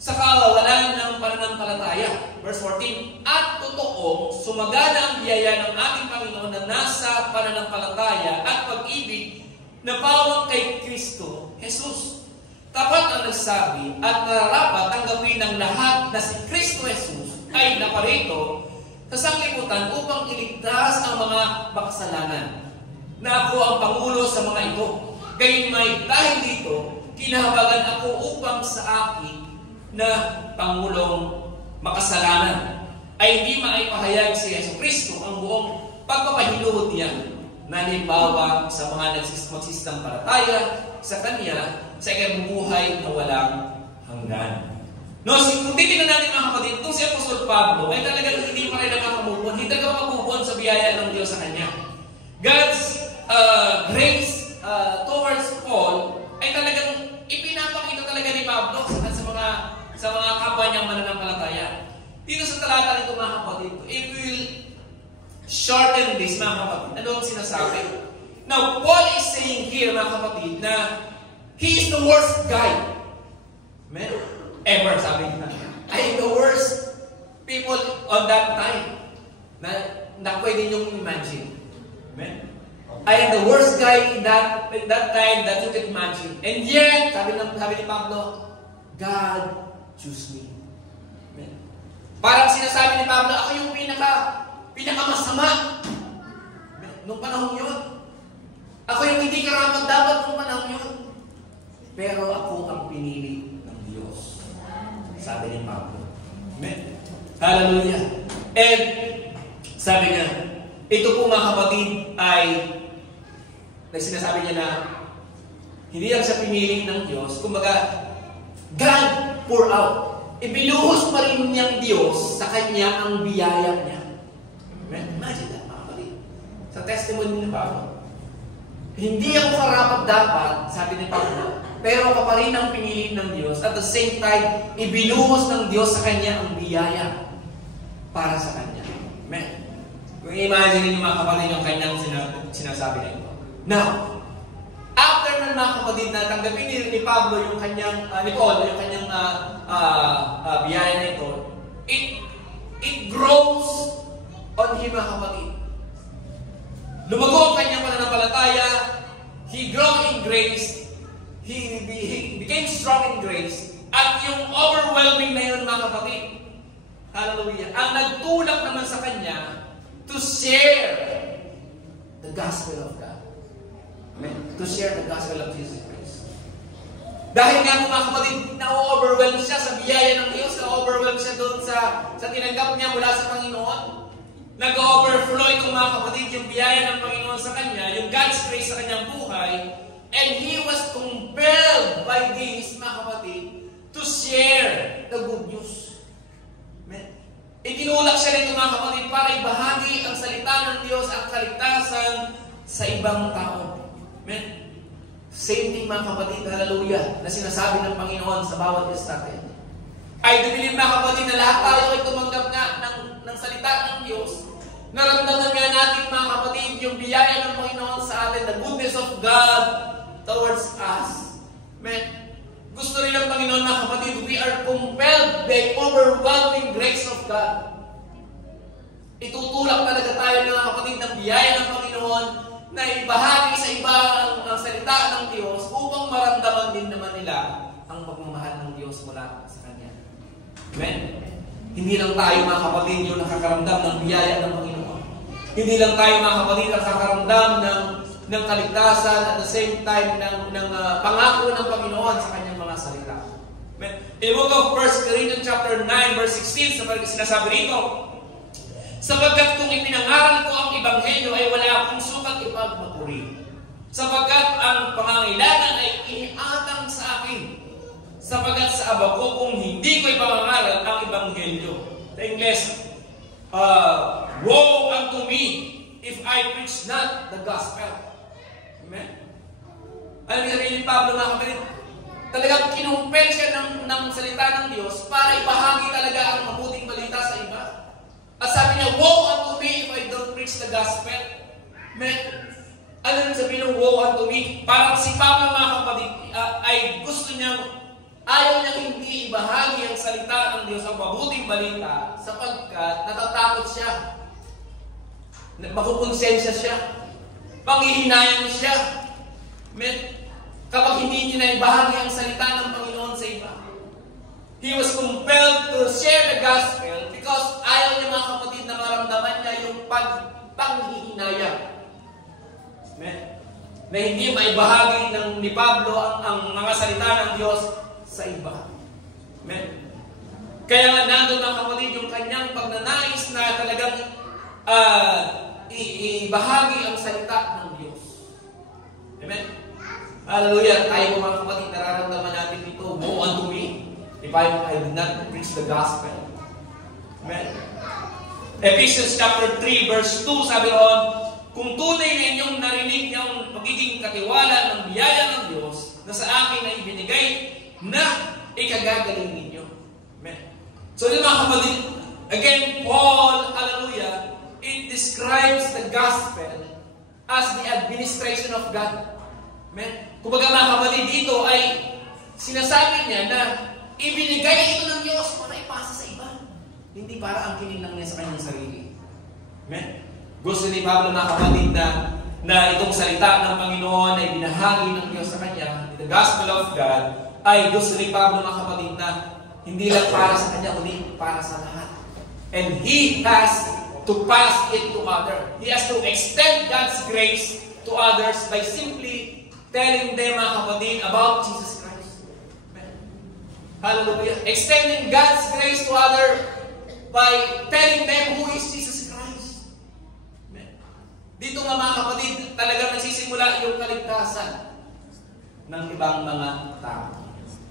sa kawalan ng pananampalataya. Verse 14, at totoong sumagana ang biyaya ng ating Panginoon na nasa pananampalataya at pag-ibig na pawang kay Kristo Jesus. Tapat ang nagsabi at nararapat tanggapin ng lahat na si Kristo Jesus ay naparito sa sanglibutan upang iligtas ang mga makasalanan. Na ako ang Pangulo sa mga ito. Gayunmay dahil dito, kinahabagan ako upang sa akin na Pangulong makasalanan ay hindi maipahayag si Jesucristo ang buong pagpapahinuhod niya na halimbawa sa mga magsisampalataya sa Kanya sa ikabubuhay na walang hanggan. No, kung titignan natin mga kapatid, itong si Apostol Pablo ay talagang hindi pa rin nakakamubon, hindi talaga makabubon sa biyaya ng Diyos sa Kanya. God's grace towards Paul ay talagang ipinapakita talaga ni Pablo sa mga kapwa niyang mananampalataya. Dito sa talata nito mga kapatid, if we will shorten this mga kapatid, ano ang sinasabi? Now, Paul is saying here mga kapatid na he is the worst guy. Amen? Ever, sabi niya. I am the worst people on that time na pwede niyong imagine. Amen? I am the worst guy in that time that you can imagine. And yet, sabi ni Pablo, God choose me. Amen. Parang sinasabi ni Pablo, ako yung pinakamasama. Nung panahon yun. Ako yung hindi karapat-dapat nung panahon yun. Pero ako ang pinili ng Diyos. Sabi ni Pablo. Amen. Hallelujah. And sabi niya, ito po mga kapatid ay sinasabi niya na hindi lang siya pinili ng Diyos, kumbaga God pour out. Ibinuhos pa rin niyang Diyos sa Kanya ang biyaya niya. Amen? Imagine that, mga kapatid. Sa testimony ni Pablo. Hindi ako karapat-dapat, sabi ni Pablo, pero ako pa rin ang pinili ng Diyos. At the same time, ibinuhos ng Diyos sa Kanya ang biyaya para sa Kanya. Amen? Kung imagine niyo mga kapatid yung Kanyang sinasabi na ito. Now, after ng mga kapatid na tanggapin ni Pablo yung kanyang, ni Paul, yung kanyang biyaya na ito, it grows on him mga kapatid. Lumago ang kanyang pananampalataya, he grew in grace, he became strong in grace, at yung overwhelming na yun mga kapatid, hallelujah, ang nagtulak naman sa kanya to share the gospel of God. Amen. To share the gospel of Jesus Christ. Dahil nga mga kapatid, na-overwhelm siya sa biyaya ng Diyos, na-overwhelm siya doon sa tinanggap niya mula sa Panginoon. Nag-overflow itong mga kapatid, yung biyaya ng Panginoon sa kanya, yung God's grace sa kanyang buhay, and he was compelled by this, mga kapatid, to share the good news. Amen. Itinulak siya nito, mga kapatid, para ibahagi ang salita ng Diyos, ang kaligtasan sa ibang tao. Amen. Same thing, mga kapatid, hallelujah, na sinasabi ng Panginoon sa bawat isa natin. I do believe, mga kapatid, na lahat tayo ay tumanggap nga ng salita ng Diyos. Naramdaman nga natin, mga kapatid, yung biyaya ng Panginoon sa atin, the goodness of God towards us. Amen. Gusto rin ng Panginoon, mga kapatid, we are compelled by overwhelming grace of God. Itutulak talaga tayo, mga kapatid, ng biyaya ng Panginoon na ibahagi sa iba ang salita ng Diyos upang maramdaman din naman nila ang pagmamahal ng Diyos mula sa Kanya. Amen? Hindi lang tayo, mga kapatid, yung nakakaramdam ng biyaya ng Panginoon. Hindi lang tayo, mga kapatid, nakakaramdam ng kaligtasan at the same time ng pangako ng Panginoon sa Kanyang mga salita. Amen? In the book of 1 Corinthians chapter 9 verse 16, sinasabi rito, sapagkat kung ipinangaral ko ang Ebanghelyo ay wala akong sukat ipagmapuri. Sapagkat ang pangangailangan ay iniatang sa akin. Sapagkat sa aba ko kung hindi ko ipangangaral ang Ebanghelyo. The English, woe unto me if I preach not the gospel. Amen? Alam niyo sabihin ni Pablo, mga kapatid, talagang kinumpel siya ng salita ng Diyos para ibahagi talaga ang mabuting balita sa iba. At sabi niya, woe unto me if I don't preach the gospel. Amen? Ano rin sabihin ng woe unto me? Parang si Pablo, mga kapatid, ay gusto niyang, ayaw niyang hindi ibahagi ang salita ng Diyos, ang mabuting balita, sapagkat natatakot siya. Makukonsensya siya. Panghihinayang siya. Amen? Kapag hindi niya na ibahagi ang salita ng Panginoon sa iba. He was compelled to share the gospel because ayaw niya, mga kapatid, na maramdaman niya yung panghihinayang. Amen? Na hindi maibahagi ni Pablo ang mga salita ng Diyos sa iba. Amen? Kaya nga nandun, mga kapatid, yung kanyang pagnanais na talagang ibahagi ang salita ng Diyos. Amen? Hallelujah! Tayo po, mga kapatid, nararamdaman natin dito, woe unto me if I did not preach the gospel. Amen? Ephesians chapter 3 verse 2, sabi roon, kung tunay na inyong narinig niyang pagiging katiwala ng biyaya ng Diyos na sa akin na ibinigay na ikagagaling ninyo. Amen? So, yun, mga kapatid, again, Paul, hallelujah, it describes the gospel as the administration of God. Amen? Kumbaga, mga kapatid, dito ay sinasabi niya na ibinigay ito ng Diyos para ipasa sa iba. Hindi para ang kininang niya sa kanyang sarili. Amen? Gusto ni Pablo, mga kapatid, na itong salita ng Panginoon ay binahagi ng Diyos sa kanya, the gospel of God, ay gusto ni Pablo, mga kapatid, na hindi lang para sa kanya, kundi para sa lahat. And he has to pass it to others. He has to extend God's grace to others by simply telling them, mga kapatid, about Jesus Christ. Amen. Hallelujah. Extending God's grace to others by telling them who is Jesus Christ. Amen. Dito nga, mga kapatid, talagang nagsisimula yung kaligtasan ng ibang mga tao.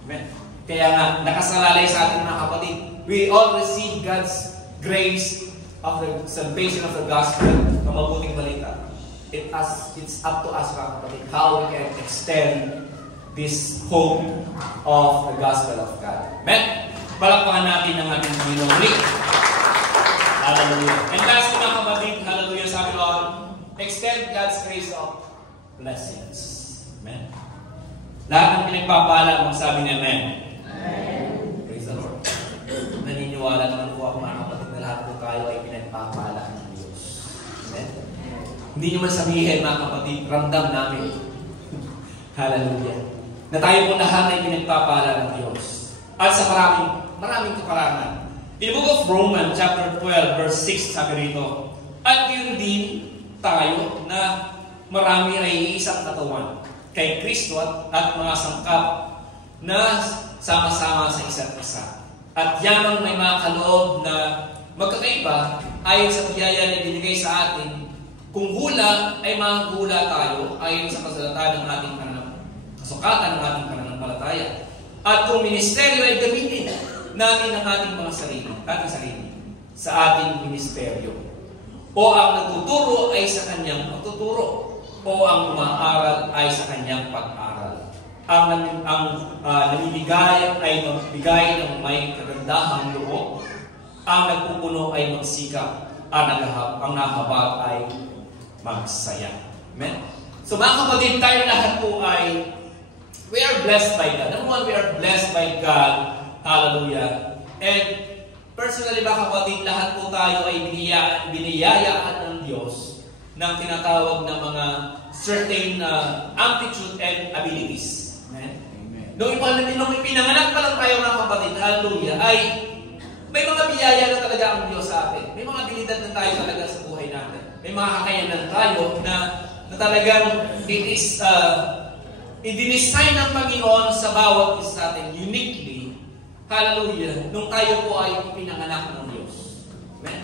Amen. Kaya nga, nakasalalay sa ating, mga kapatid, we all receive God's grace of the salvation of the gospel, ng mabuting balita. It's up to us, mga kapatid, how we can extend this hope of the gospel of God. Amen? Palakpakan natin ang ating Panginoon. Hallelujah. And last, mga kapatid, hallelujah, sabi Lord, extend God's grace of blessings. Amen? Lahat ng pinagpapala, magsabi niya, amen. Amen. Praise the Lord. Naniniwala naman po ako, mga kapatid, na lahat po tayo ay pinagpapala ng Diyos. Amen? Hindi nyo man sabihin, mga kapatid, ramdam namin. Hallelujah. Na tayo po lahat ay pinagpapala ng Diyos. At sa maraming kaparangan. In the book of Romans, chapter 12, verse 6, sabi rito, at yun din tayo na marami ay isang katawan kay Kristo at mga sangkap na sama-sama sa isa't isa. At yan ang may mga kaloob na magkakaiba ayon sa biyaya na ibinigay sa atin. Kung hula ay mga hula tayo ayon sa kasulatan ng ating kasukatan ng ating pananampalataya. At kung ministeryo ay gamitin natin ang ating mga sarili sa ating ministeryo. O ang nagtuturo ay sa kanyang pagtuturo. O ang umaaral ay sa kanyang pag-aral. Ang namimigay ay magbigay ng may kagandahang loob. Ang nagpupuno ay magsikap. Ang nahabag ay magsaya. Amen? So mga kapatid, tayo lahat po ay we are blessed by God. Number one, we are blessed by God. Hallelujah. And personally mga kapatid, lahat po tayo ay biniyayaan ng Diyos ng tinatawag na mga certain aptitude and abilities. Amen? Nung ipinanganak pa lang tayo mga kapatid, hallelujah, ay may mga biyaya na talaga ang Diyos sa atin. May mga abilidad na tayo talaga sa buhay natin. May mga kakayanan tayo na talagang i-design ng Panginoon sa bawat isa natin uniquely. Hallelujah. Nung tayo po ay ipinanganak ng Diyos. Amen?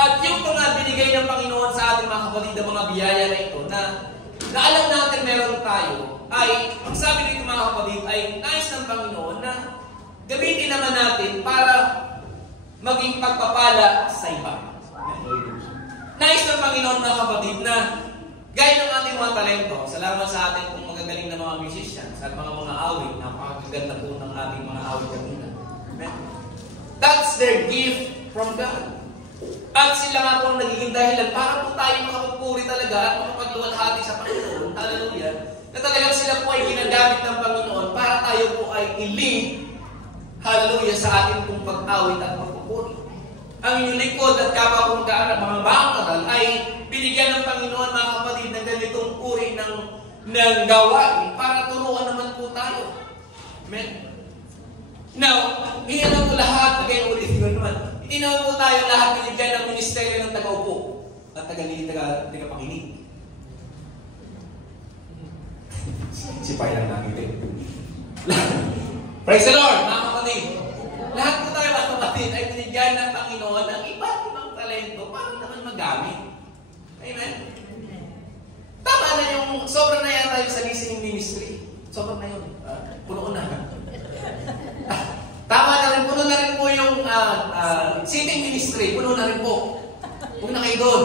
At yung mga binigay ng Panginoon sa ating mga kapatid na mga biyaya na ito na alam natin meron tayo ay, ang sabi nito mga kapatid, ay nais ng Panginoon na gamitin naman natin para maging pagpapala sa iba. Nais ng Panginoon mga kapatid na gaya ng ating mga talento, salamat sa atin kung magagaling na mga musicians at mga awit, napakaganda po ng ating mga awit kanina. Amen? That's their gift from God. At sila nga po ang nagiging dahilan para po tayo makapagpuri talaga at makapagluwalhati sa Panginoon. Hallelujah. Na talagang sila po ay ginagamit ng Panginoon para tayo po ay i-lead, hallelujah, sa ating pong pag-awit at pagpupuri. Ang inyong likod at kapwa mga bangaral ay binigyan ng Panginoon mga kapatid ng ganitong uri ng gawain para turuan naman po tayo. Amen? Now, hindi na po lahat, again ulit ko naman, hindi naman po tayo lahat binigyan ng ministeryo ng taga-upo at tagapakinig. Sipay lang natin. Praise the Lord, mga kapatid. Lahat po tayo mga kapatid ay binigyan ng Panginoon ng iba't ibang talento para naman magamit. Amen? Tama na yung, sobrang na yata yung sa listening ministry. Sobrang na yun. Puno na. Tama na rin, puno na rin po yung sitting ministry. Puno na rin po. Huwag na kayo doon.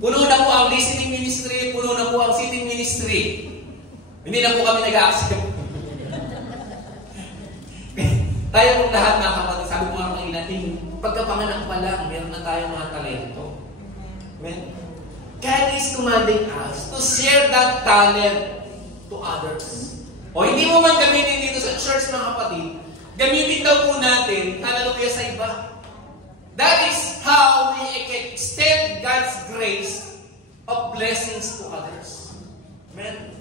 Puno na po ang listening ministry, puno na po ang sitting ministry. Hindi na po kami nag-a-accept. Tayo pong lahat mga kapatid, sabi ko nga kanina, pagkapanganak pa lang, meron na tayong mga talento. Amen? God is commanding us to share that talent to others. O hindi mo man gamitin dito sa church mga kapatid, gamitin daw po natin, hallelujah, sa iba. That is how we extend God's grace of blessings to others. Amen?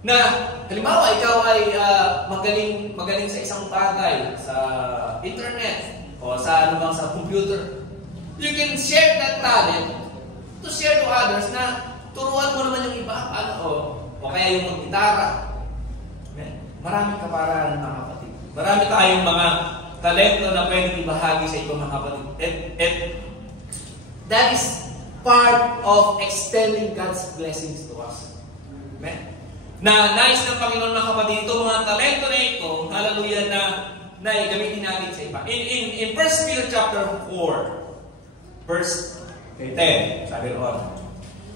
Na, halimbawa, ikaw ay magaling sa isang bagay, sa internet, o sa sa computer. You can share that talent to share to others na turuan mo naman yung iba, o kaya yung mag-gitara. Maraming kaparanan mga kapatid. Marami tayong mga talento na pwedeng ibahagi sa ibang mga kapatid. And that is part of extending God's blessings to us. Amen? Na nais ng Panginoon mga kapatid, ito mga talento na ito, hallelujah, na gamitin natin sa iba. In 1 Peter chapter 4, verse 10, sabi roon,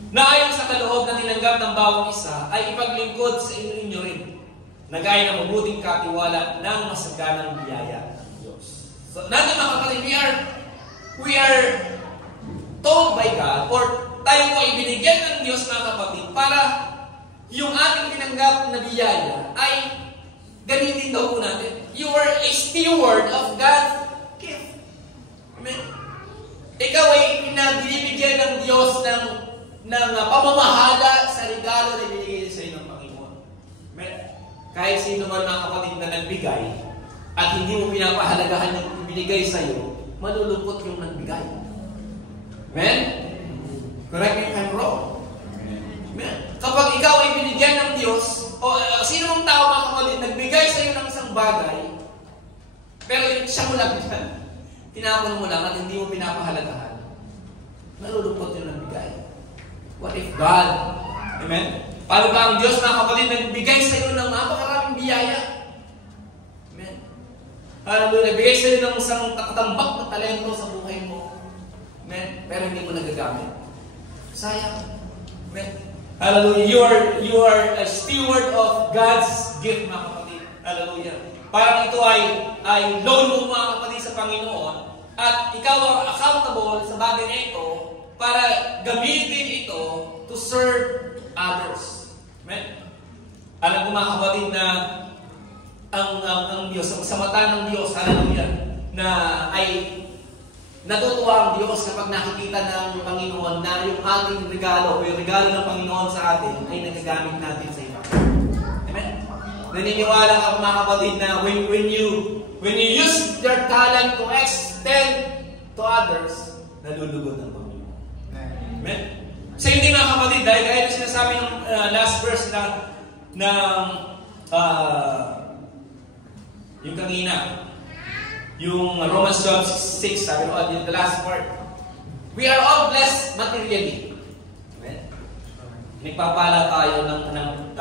na ayon sa kaloob na tinanggap ng bawat isa, ay ipaglingkod sa inyo rin, na gaya ng mabuting katiwala ng masaganang biyaya ng Diyos. So, natin mga kapatid, we are told by God, or tayo po ay binigyan ng Diyos mga kapatid, para yung ating tinanggap na biyaya ay gamitin daw po natin. You are a steward of God's gift. Amen? Ikaw ay binibigyan ng Diyos ng pamamahala sa regalo na binigay sa iyo ng Panginoon. Amen? Kahit sino man mga kapatid na nagbigay at hindi mo pinapahalagahan yung binigay sa iyo, malulungkot yung nagbigay. Amen? Correct me if I'm wrong. Amen? Kapag ikaw ay binigyan ng Diyos, o sino mong tao mga kapatid, nagbigay sa iyo ng isang bagay, Pero siya mo lang yan. Tinapon mo lang at hindi mo pinapahalagahan. Nalulungkot yun ang bigay. What if God, amen? Paano ba ang Diyos, mga kapatid, nagbigay sa iyo ng napakaraming biyaya? Amen? Nagbigay sa iyo ng isang takatambak na talento sa buhay mo. Amen? Pero hindi mo nagagamit. Sayang. Amen? Hallelujah. You are a steward of God's gift, mga kapatid. Hallelujah. Parang ito ay loan mo, mga kapatid, sa Panginoon. At ikaw ang accountable sa bagay na ito para gamitin ito to serve others. Amen? Alam ko, mga kapatid, na ang Diyos, sa mata ng Diyos, hallelujah, na ay natutuwa ang Diyos kapag nakikita ng Panginoon na yung ating regalo o yung regalo ng Panginoon sa atin ay nagagamit natin sa iba. Amen? Naniniwala ka, mga kapatid, na when you use your talent to extend to others, nalulugod ang Panginoon. Amen? So hindi, mga kapatid, dahil kaya sinasabi ng last verse na yung kanina, yung Romans 12:6, sabi ko, the last part. We are all blessed materially. Amen? Nagpapala tayo ng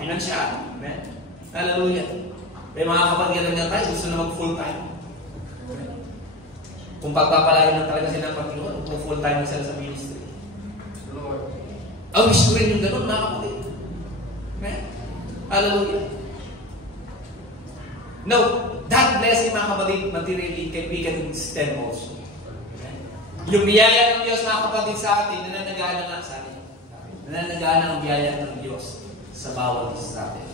financial. Amen? Hallelujah. May mga kapatid na tayo, gusto na mag-full time. Kung pagpapalain lang talaga sila ng Panginoon, kung full time na sila sa ministry. Ang gusto rin yung ganun, mga kapatid. Amen? Hallelujah. No, that blessing, mga kapatid, materially, we can extend also. Amen? Yung biyaya ng Diyos, mga kapatid, sa atin, nananagana nga sa atin. Nananagana ang biyaya ng Diyos sa bawat isa sa atin.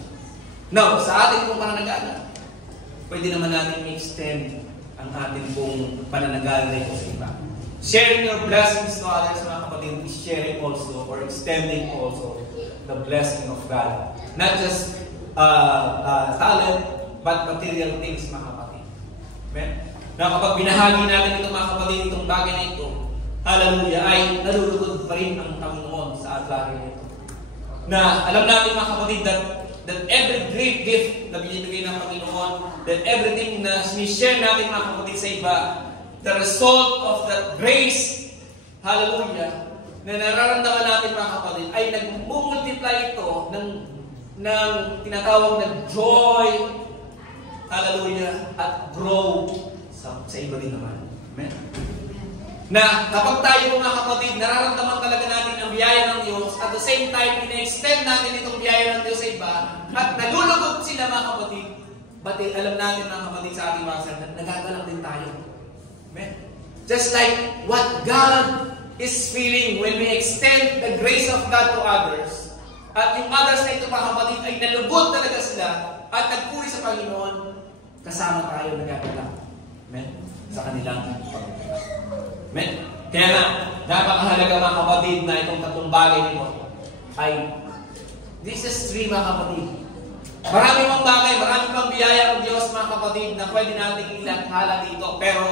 Now, sa atin kung pananagana, pwede naman natin i-extend ang ating pong pananagana ito sa iba. Sharing your blessings to others, mga kapatid, is sharing also or extending also the blessing of God. Not just talent, but material things, mga kapatid. Amen? Na kapag binahagi natin itong, mga kapatid, itong bagay na ito, hallelujah, ay nalulugod pa rin ang Panginoon sa bagay na ito. Na alam natin, mga kapatid, that every great gift na binibigay ng Panginoon, that everything na sinishare natin, mga kapatid, sa iba, the result of that grace, hallelujah, na nararamdaman natin, mga kapatid, ay nag-multiply ito ng tinatawag na joy, hallelujah, at grow sa iba din naman. Amen? Na kapag tayo, mga kapatid, nararamdaman talaga natin ang biyaya ng Diyos, at the same time, ina-extend natin itong biyaya ng Diyos sa iba, at nalulugod sila, mga kapatid, but alam natin, mga kapatid, sa ating mga sarili, nagagalang din tayo. Amen? Just like what God is feeling when we extend the grace of God to others, at yung others na ito, mga kapatid, ay nalugod talaga sila, at nagpuri sa Panginoon, kasama tayo nagagalang. Amen? Sa kanilang pagkakas. Amen? Kaya nga, napakahalaga, mga kapatid, na itong tatlong bagay nito ay this is three, mga kapatid. Marami pang bagay, marami pang biyaya ng Diyos, mga kapatid, na pwede nating ilathala dito. Pero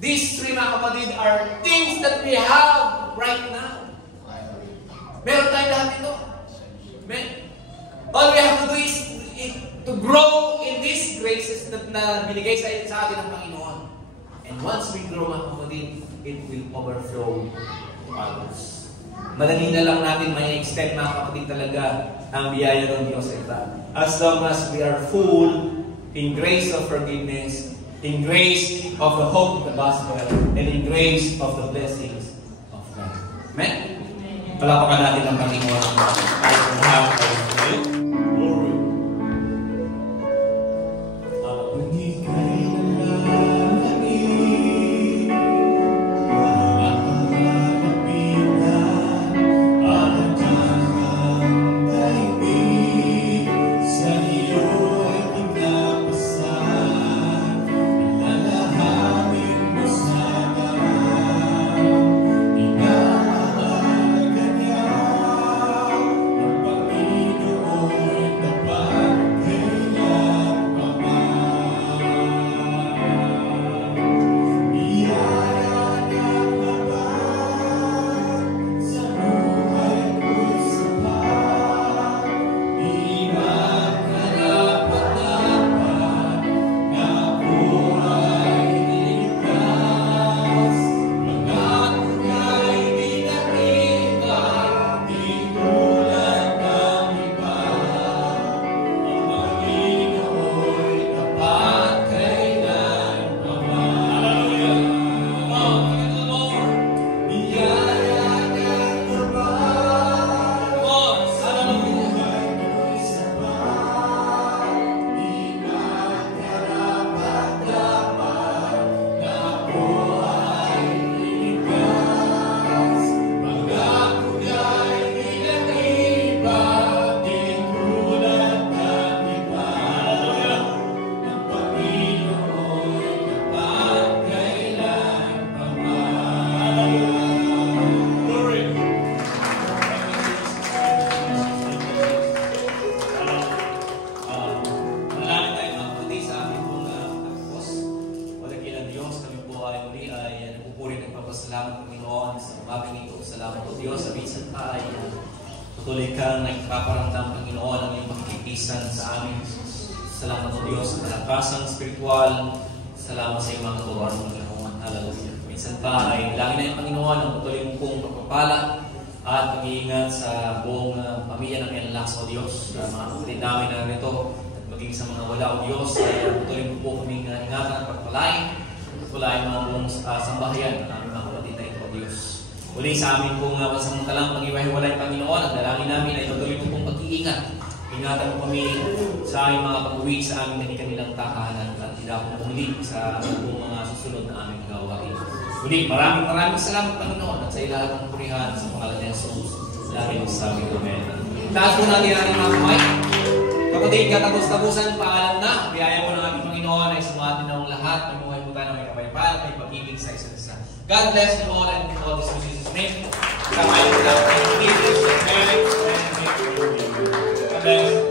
these three, mga kapatid, are things that we have right now. Meron tayo lahat ito. Amen? All we have to do is to grow in these graces na binigay sa atin ng Panginoon. And once we grow, mga kapatid, it will overflow to others. Madali na lang natin may extend, mga kapatid, talaga ang biyaya ng Diyos sa iba. As long as we are full in grace of forgiveness, in grace of the hope of the gospel, and in grace of the blessings of God. Amen? Palapakan natin ang Panginoon. Tayo kung hapon tayo. Glory. Pag-ibig Diyos, sa minsan pa ay patuloy kang nagpaparamdam, Panginoon, ang iyong pakikisan sa amin. Salamat o Diyos sa kalakasang spiritual. Salamat sa iyong mga katuruan mo ng Hallelujah. Minsan pa ay lagi na yung Panginoon ang patuloy mo pong pagpapala at pag-iingat sa buong pamilya ng Enlax o Diyos. Sa mga kapatid namin na rito at maging sa mga wala o Diyos ay patuloy mo po kaming ingatan at pagpalain. Pagpalain mga buong sambahayan ng aming mga kapatid na ito o Diyos. Muli sa amin pong pansamantalang pag-iwahiwalay Panginoon, ang dalangin namin ay patuloy mo pong pag-iingat. Ingatan mo kami sa aming mga pag-uwi sa aming kanilang tahanan at hindi ako muli sa mga susunod na aming gawain. Muli, maraming salamat Panginoon at sa ilahat ng purihan sa pangalan ni Jesus. Lagi sa aming Amen. Taas po natin ang mga kamay. Kapatid, katapos-tapusan, paalam na. Biyaya po ng aming Panginoon ay sumatin ng lahat. Mamuhay po tayo ng may kapayapaan at may pag-ibig sa isa't isa. God bless you all and all this in Jesus' name. Kamay po lang. God bless.